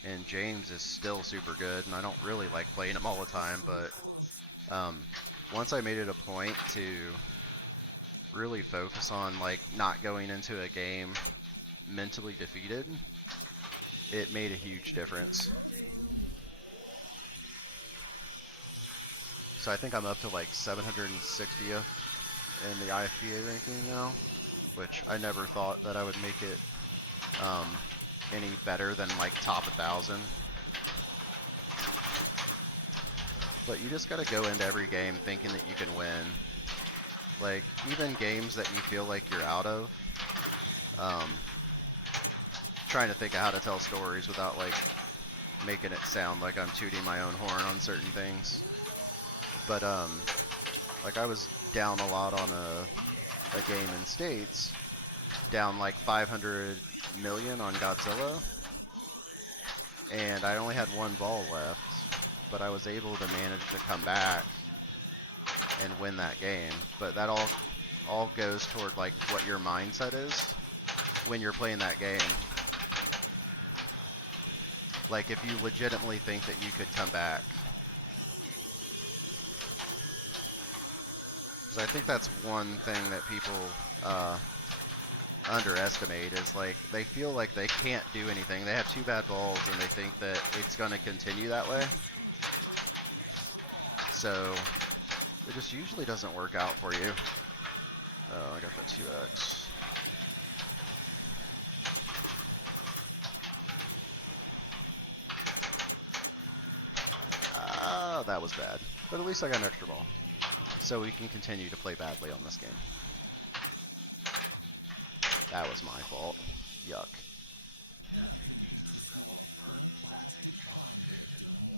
And James is still super good, and I don't really like playing him all the time, but once I made it a point to really focus on, like, not going into a game mentally defeated, it made a huge difference. So I think I'm up to like 760th in the IFPA ranking now, which I never thought that I would make it any better than like top 1,000. But you just gotta go into every game thinking that you can win. Like, even games that you feel like you're out of, trying to think of how to tell stories without like making it sound like I'm tooting my own horn on certain things. But like, I was down a lot on a game in States, down like 500 million on Godzilla, and I only had one ball left, but I was able to manage to come back and win that game. But that all goes toward like what your mindset is when you're playing that game. Like, if you legitimately think that you could come back. Because I think that's one thing that people underestimate, is like, they feel like they can't do anything. They have two bad balls and they think that it's going to continue that way. So it just usually doesn't work out for you. Oh, I got that 2x. Ah, that was bad. But at least I got an extra ball. So we can continue to play badly on this game. That was my fault. Yuck.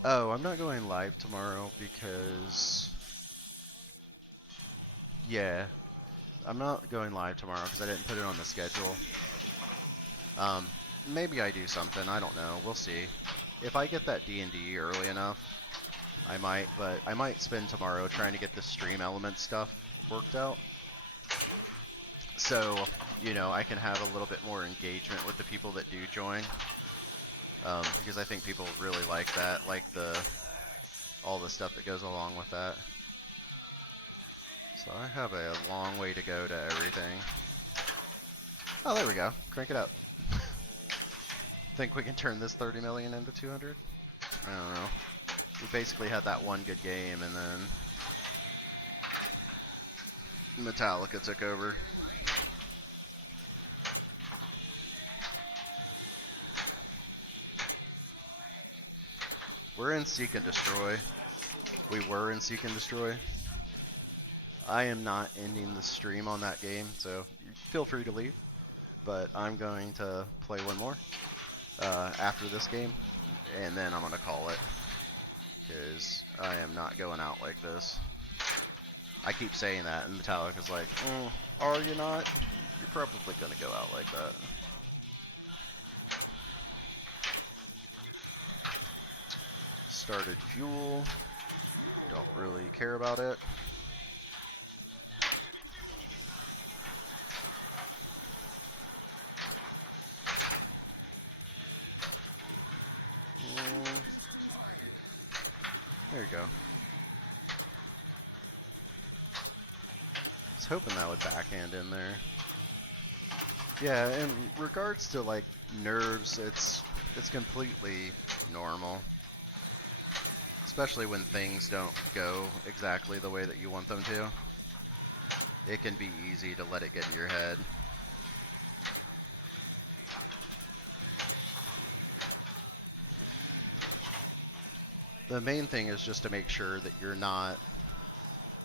Oh, I'm not going live tomorrow because... Yeah. I'm not going live tomorrow because I didn't put it on the schedule. Maybe I do something. I don't know. We'll see. If I get that D&D early enough, I might. But I might spend tomorrow trying to get the stream element stuff worked out. So, you know, I can have a little bit more engagement with the people that do join. Because I think people really like that, like all the stuff that goes along with that. So I have a long way to go to everything. Oh, there we go. Crank it up. Think we can turn this 30 million into 200? I don't know. We basically had that one good game, and then Metallica took over. We're in Seek and Destroy. We were in Seek and Destroy. I am not ending the stream on that game, so feel free to leave. But I'm going to play one more after this game, and then I'm going to call it. Because I am not going out like this. I keep saying that, and Metallica's like, are you not? You're probably going to go out like that. Started fuel. Don't really care about it. There you go. I was hoping that would backhand in there. Yeah, in regards to like nerves, it's completely normal. especially when things don't go exactly the way that you want them to. It can be easy to let it get in your head. The main thing is just to make sure that you're not,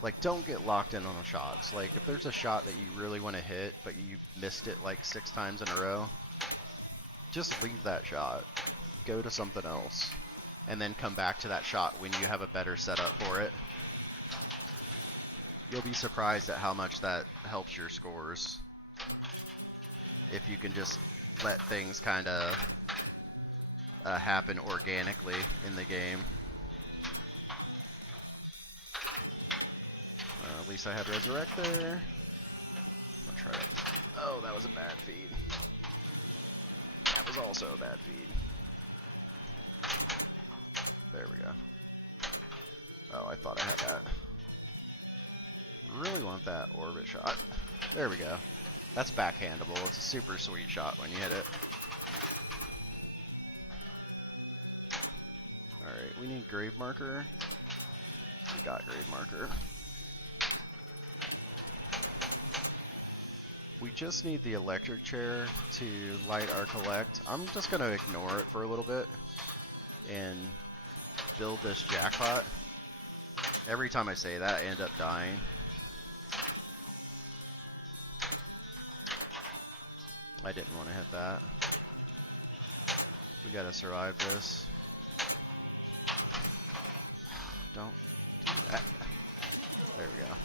like, don't get locked in on the shots. Like, if there's a shot that you really want to hit, but you missed it like 6 times in a row, just leave that shot. Go to something else. And then come back to that shot when you have a better setup for it. You'll be surprised at how much that helps your scores. If you can just let things kind of happen organically in the game. At least I had Resurrect there. I'll try it. Oh, that was a bad feed. That was also a bad feed. There we go. Oh, I thought I had that. Really want that orbit shot. There we go. That's backhandable. It's a super sweet shot when you hit it. Alright, we need Grave Marker. We got Grave Marker. We just need the electric chair to light our collect. I'm just going to ignore it for a little bit and build this jackpot. Every time I say that, I end up dying. I didn't want to hit that. We got to survive this. Don't do that. There we go.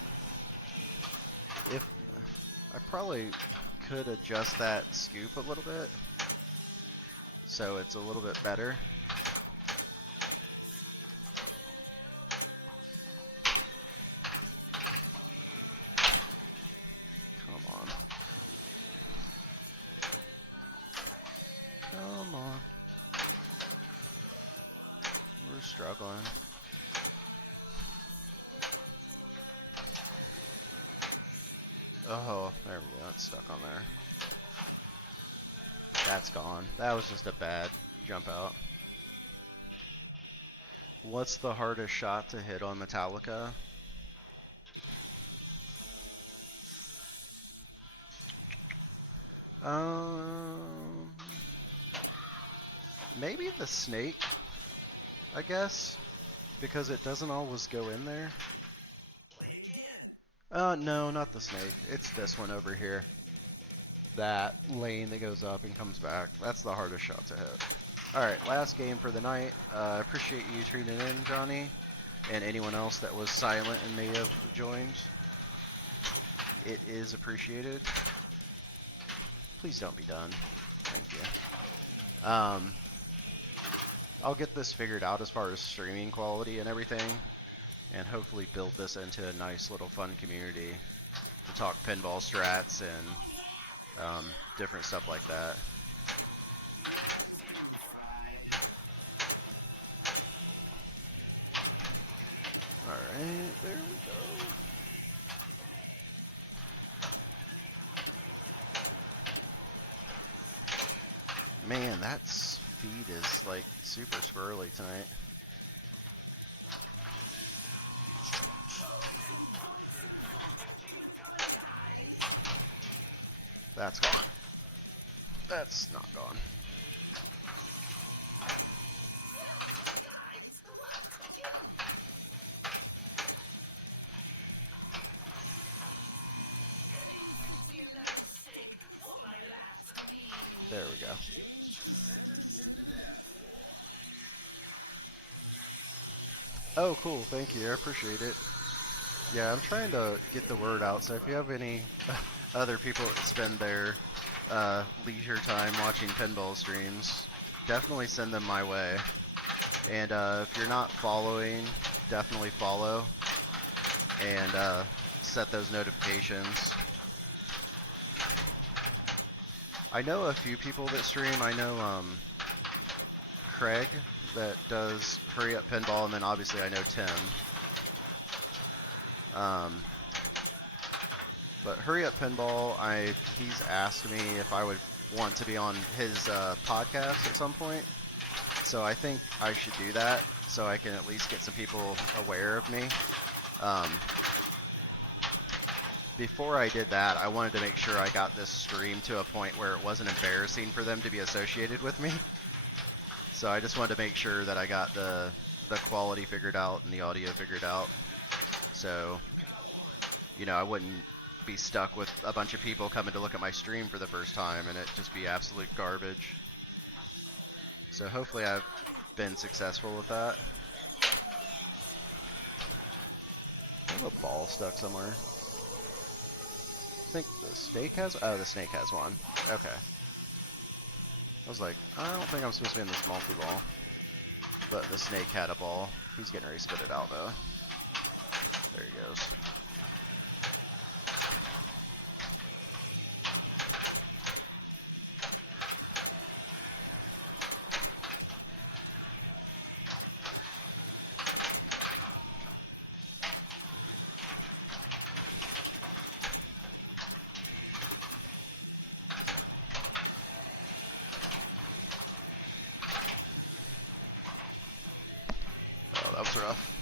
I probably could adjust that scoop a little bit so it's a little bit better. Come on. Come on. We're struggling. Oh, there we go. It's stuck on there. That's gone. That was just a bad jump out. What's the hardest shot to hit on Metallica? Maybe the snake, I guess, because it doesn't always go in there. No, not the snake. It's this one over here. That lane that goes up and comes back. That's the hardest shot to hit. Alright, last game for the night. I appreciate you tuning in, Johnny, and anyone else that was silent and may have joined. It is appreciated. Please don't be done. Thank you. I'll get this figured out as far as streaming quality and everything, and hopefully build this into a nice little fun community to talk pinball strats and different stuff like that. Alright, there we go. Man, that feed is like super squirrely tonight. That's gone. That's not gone. There we go. Oh, cool. Thank you. I appreciate it. Yeah, I'm trying to get the word out, so if you have any other people that spend their leisure time watching pinball streams, definitely send them my way. And if you're not following, definitely follow and set those notifications. I know a few people that stream. I know Craig that does Hurry Up Pinball, and then obviously I know Tim. But Hurry Up Pinball, he's asked me if I would want to be on his podcast at some point. So I think I should do that. so I can at least get some people aware of me. Um, Before I did that, I wanted to make sure I got this stream to a point where it wasn't embarrassing for them to be associated with me. So I just wanted to make sure that I got the quality figured out and the audio figured out. So, you know, I wouldn't be stuck with a bunch of people coming to look at my stream for the first time and it just be absolute garbage. So hopefully I've been successful with that. I have a ball stuck somewhere. I think the snake has... Oh, the snake has one. Okay. I was like, I don't think I'm supposed to be in this multi-ball. But the snake had a ball. He's getting ready to spit it out, though. There he goes. Oh, that was rough.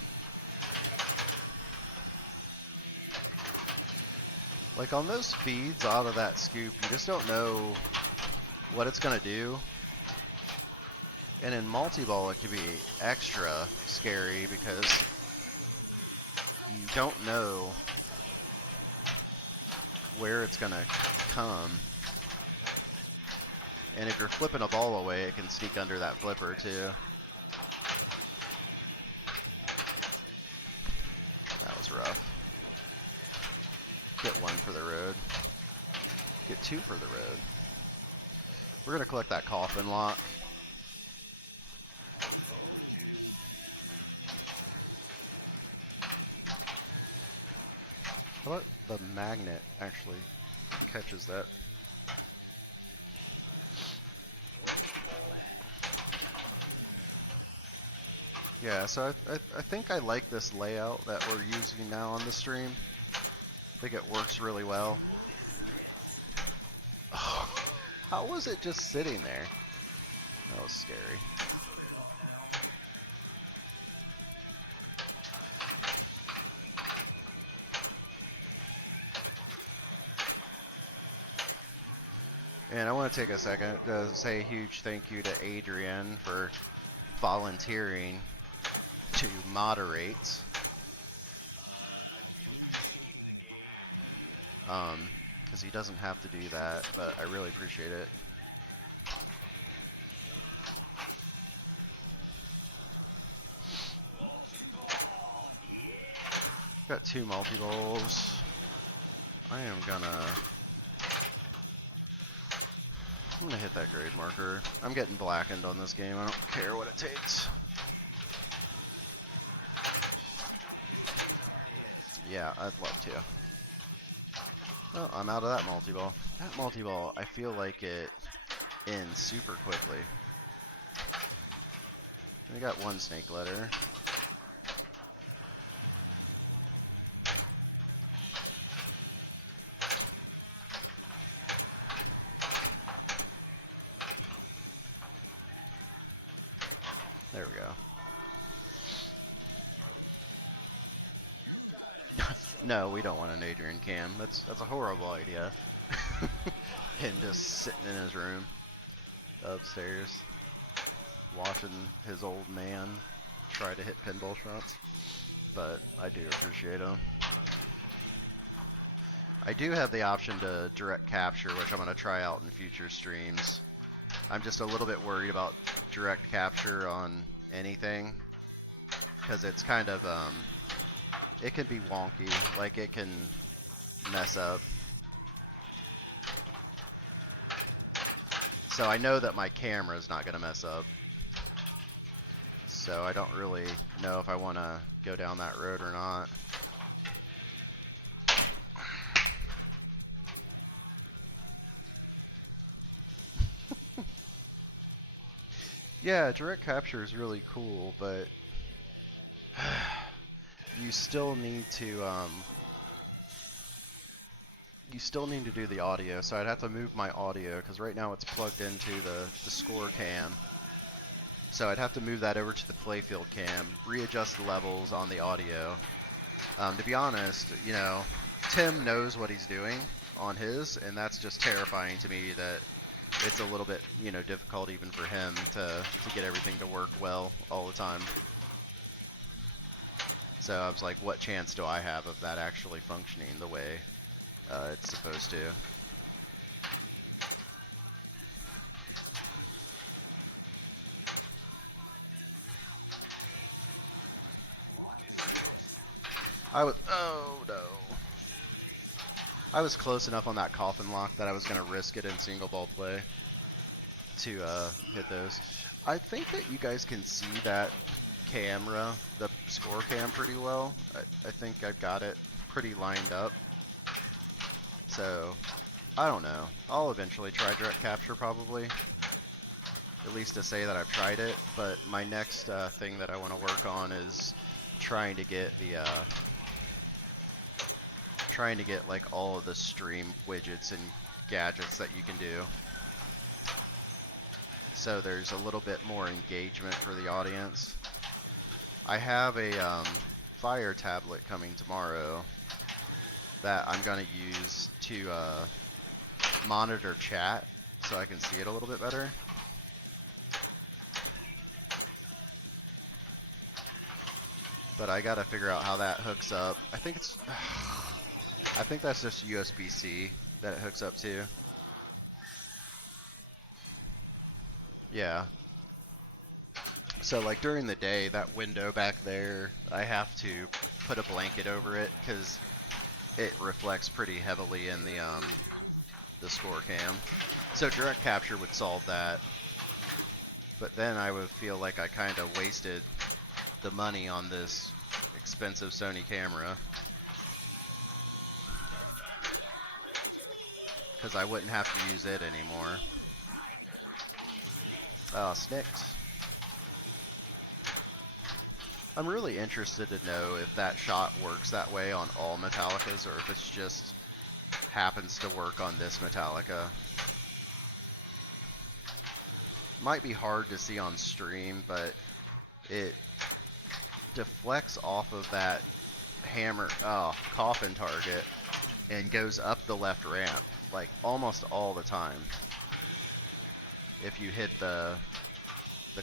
Like, on those feeds out of that scoop, you just don't know what it's going to do. And in multi-ball, it can be extra scary because you don't know where it's going to come. And if you're flipping a ball away, it can sneak under that flipper, too. That was rough. Get one for the road. Get two for the road. We're going to collect that coffin lock. How about the magnet actually catches that? Yeah, so I think I like this layout that we're using now on the stream. I think it works really well. Oh, how was it just sitting there? That was scary. And I want to take a second to say a huge thank you to Adrian for volunteering to moderate. Because he doesn't have to do that, but I really appreciate it. Got two multi-bowls. I'm gonna hit that grade marker. I'm getting blackened on this game. I don't care what it takes. Yeah, I'd love to. Well, I'm out of that multi-ball. That multi-ball, I feel like it ends super quickly. I got one snake letter. There we go. No, we don't want an Adrian cam. That's a horrible idea. Him just sitting in his room upstairs, watching his old man try to hit pinball shots. But I do appreciate him. I do have the option to direct capture, which I'm going to try out in future streams. I'm just a little bit worried about direct capture on anything, because it's kind of, it can be wonky, like it can mess up. So I know that my camera's not going to mess up. So I don't really know if I want to go down that road or not. Yeah, direct capture is really cool, but you still need to do the audio. So I'd have to move my audio because right now it's plugged into the score cam. So I'd have to move that over to the playfield cam, readjust the levels on the audio. To be honest, you know, Tim knows what he's doing on his, and that's just terrifying to me that it's a little bit, you know, difficult even for him to get everything to work well all the time. So I was like, what chance do I have of that actually functioning the way it's supposed to? Oh no. I was close enough on that coffin lock that I was going to risk it in single ball play to hit those. I think that you guys can see that camera, the score cam, pretty well. I think I've got it pretty lined up. So, I don't know. I'll eventually try direct capture probably. At least to say that I've tried it. But my next thing that I want to work on is trying to get the like all of the stream widgets and gadgets that you can do. So there's a little bit more engagement for the audience. I have a Fire tablet coming tomorrow that I'm going to use to monitor chat so I can see it a little bit better. But I got to figure out how that hooks up. I think that's just USB-C that it hooks up to. Yeah. So like during the day, that window back there, I have to put a blanket over it because it reflects pretty heavily in the score cam. So direct capture would solve that. But then I would feel like I kind of wasted the money on this expensive Sony camera. Because I wouldn't have to use it anymore. Oh, snicks. I'm really interested to know if that shot works that way on all Metallicas or if it's just happens to work on this Metallica. Might be hard to see on stream, but it deflects off of that coffin target and goes up the left ramp like almost all the time if you hit the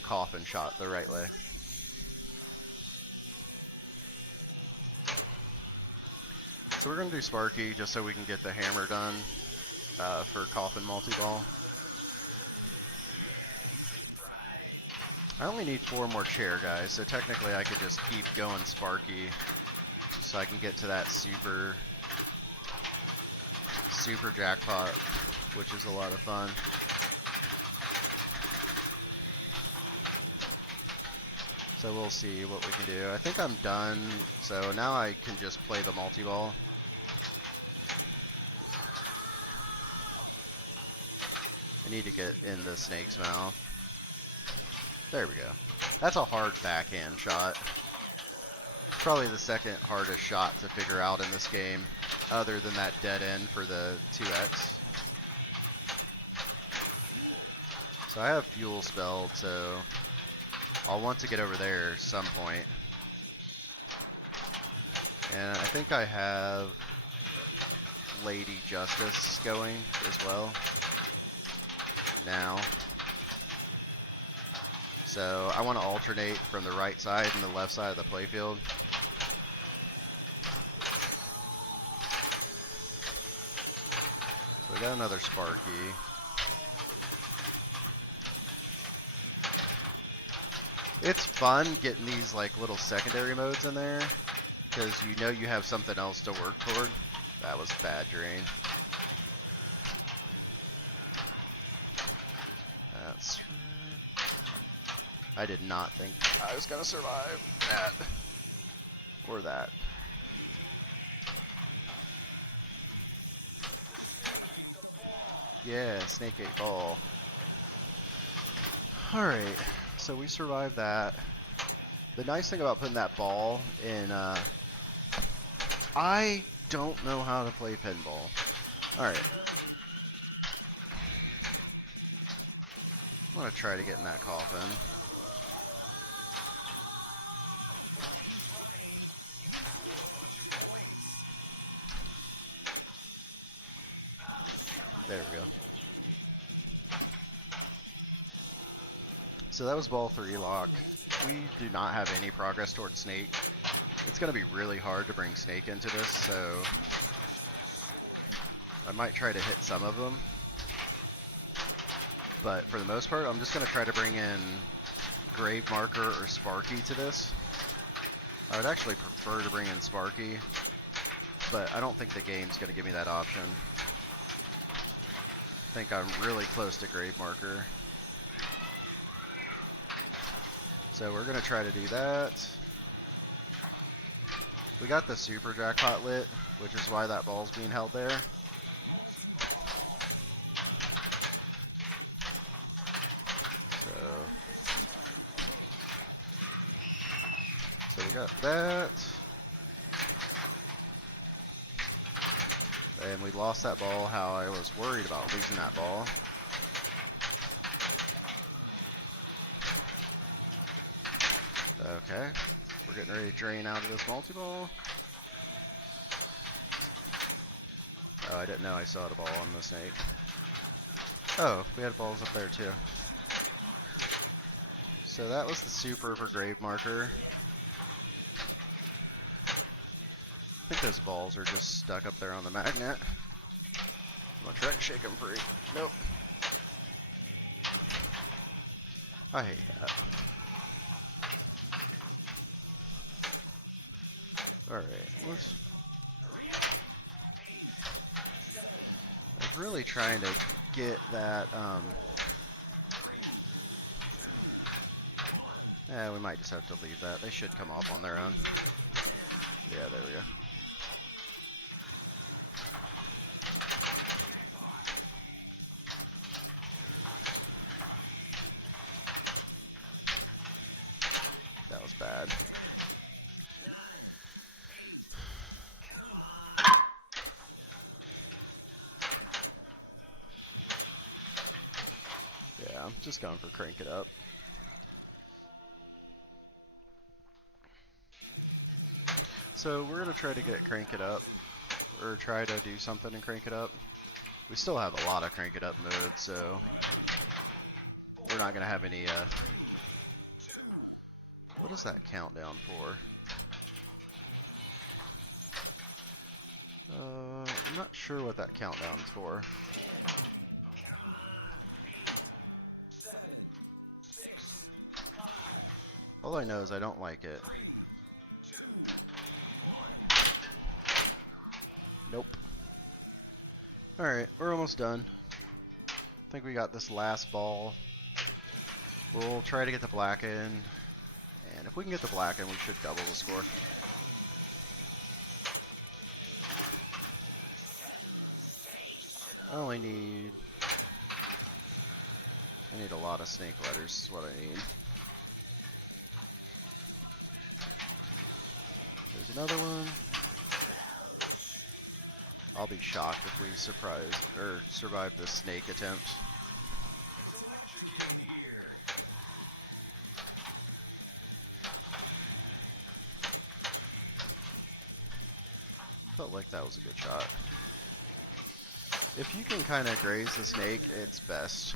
coffin shot the right way. So we're going to do Sparky just so we can get the hammer done for coffin multi-ball. I only need 4 more chair guys, so technically I could just keep going Sparky so I can get to that super jackpot, which is a lot of fun. So we'll see what we can do. I think I'm done, so now I can just play the multi-ball. I need to get in the snake's mouth. There we go. That's a hard backhand shot. Probably the second hardest shot to figure out in this game, other than that dead end for the 2x. So I have fuel spelled, so I'll want to get over there at some point. And I think I have Lady Justice going as well now. So I want to alternate from the right side and the left side of the playfield. So we got another Sparky. It's fun getting these like little secondary modes in there because you know you have something else to work toward. That was bad drain. That's... I did not think I was going to survive that. Or that. Yeah, Snake 8 ball. Alright, so we survived that. The nice thing about putting that ball in, I don't know how to play pinball. Alright. I'm going to try to get in that coffin. There we go. So that was ball 3 lock. We do not have any progress towards Snake. It's going to be really hard to bring Snake into this, so I might try to hit some of them. But for the most part, I'm just going to try to bring in Grave Marker or Sparky to this. I would actually prefer to bring in Sparky, but I don't think the game's going to give me that option. I think I'm really close to Grave Marker. So we're going to try to do that. We got the super jackpot lit, which is why that ball's being held there. So we got that. And we lost that ball how I was worried about losing that ball. Okay, we're getting ready to drain out of this multi-ball. Oh, I didn't know I saw the ball on the Snake. Oh, we had balls up there too. So that was the super for Grave Marker. I think those balls are just stuck up there on the magnet. I'm gonna try to shake them free. Nope. I hate that. Alright, let's... I'm really trying to get that, we might just have to leave that. They should come off on their own. Yeah, there we go. That was bad. Yeah, I'm just going for crank it up. So we're going to try to get crank it up, or try to do something and crank it up. We still have a lot of crank it up modes, so we're not going to have any, what is that countdown for? I'm not sure what that countdown's for. All I know is I don't like it. Nope. Alright, we're almost done. I think we got this last ball. We'll try to get the black in. And if we can get the black in, we should double the score. I only need... I need a lot of snake letters is what I need. There's another one. I'll be shocked if we survive the snake attempt. Felt like that was a good shot. If you can kind of graze the snake, it's best.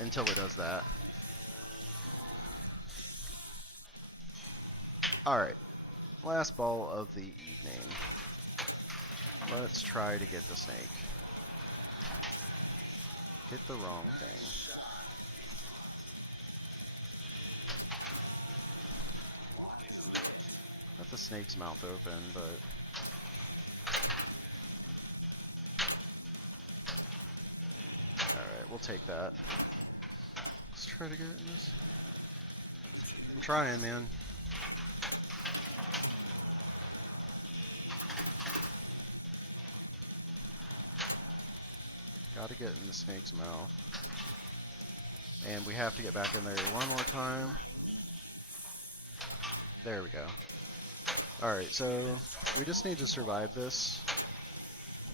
Until it does that. Alright. Last ball of the evening. Let's try to get the snake. Hit the wrong thing. Got the snake's mouth open, but... Alright, we'll take that. Let's try to get in this. I'm trying, man. Gotta get in the snake's mouth. And we have to get back in there one more time. There we go. Alright, so we just need to survive this.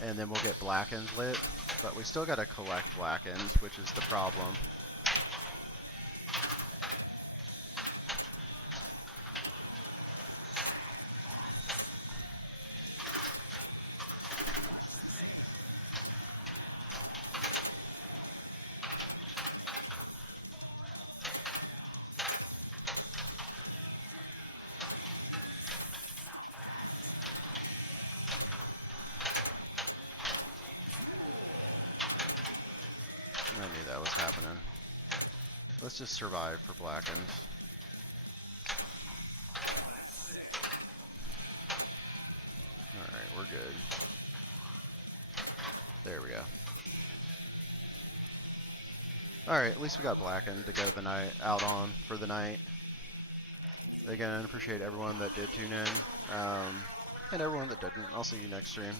And then we'll get blackened lit. But we still gotta collect blackened, which is the problem. I knew that was happening. Let's just survive for Blackened. Alright, we're good. There we go. Alright, at least we got Blackened to get the night out on for the night. Again, appreciate everyone that did tune in. And everyone that didn't. I'll see you next stream.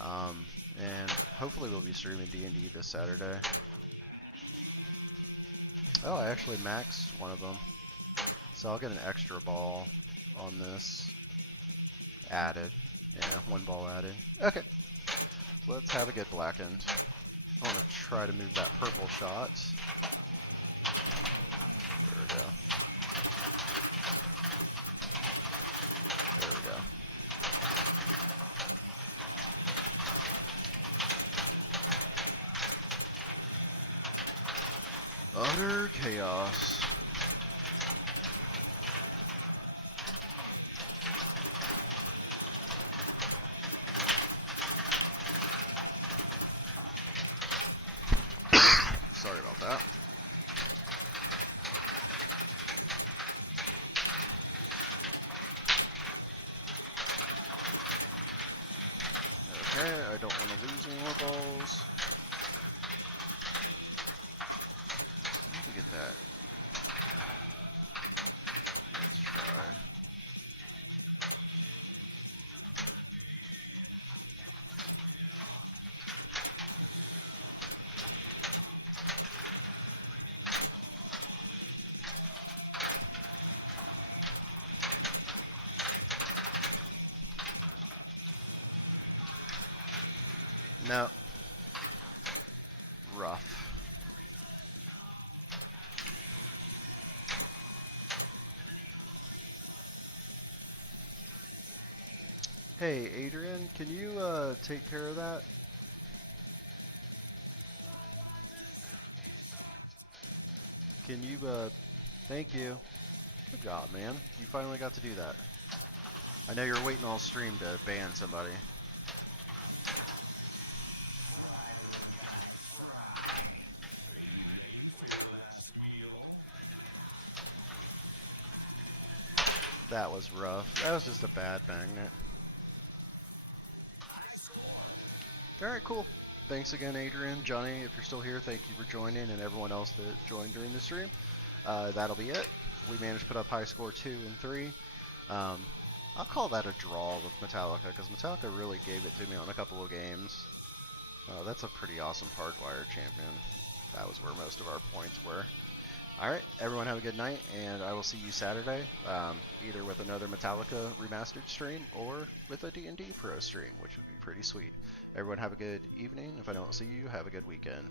And hopefully we'll be streaming D&D this Saturday. Oh, I actually maxed one of them. So I'll get an extra ball on this. Added. Yeah, one ball added. Okay. Let's have a good Blackened. I want to try to move that purple shot. There we go. There we go. Utter chaos. Sorry about that. Okay, I don't want to lose any more balls. I need to get that. Let's try. No. Rough. Hey, Adrian, can you take care of that? Can you, thank you. Good job, man. You finally got to do that. I know you're waiting all stream to ban somebody. That was rough. That was just a bad magnet. Alright, cool. Thanks again, Adrian. Johnny, if you're still here, thank you for joining, and everyone else that joined during the stream. That'll be it. We managed to put up high score 2 and 3. I'll call that a draw with Metallica, because Metallica really gave it to me on a couple of games. That's a pretty awesome hardwired champion. That was where most of our points were. Alright, everyone have a good night, and I will see you Saturday, either with another Metallica Remastered stream, or with a D&D Pro stream, which would be pretty sweet. Everyone have a good evening. If I don't see you, have a good weekend.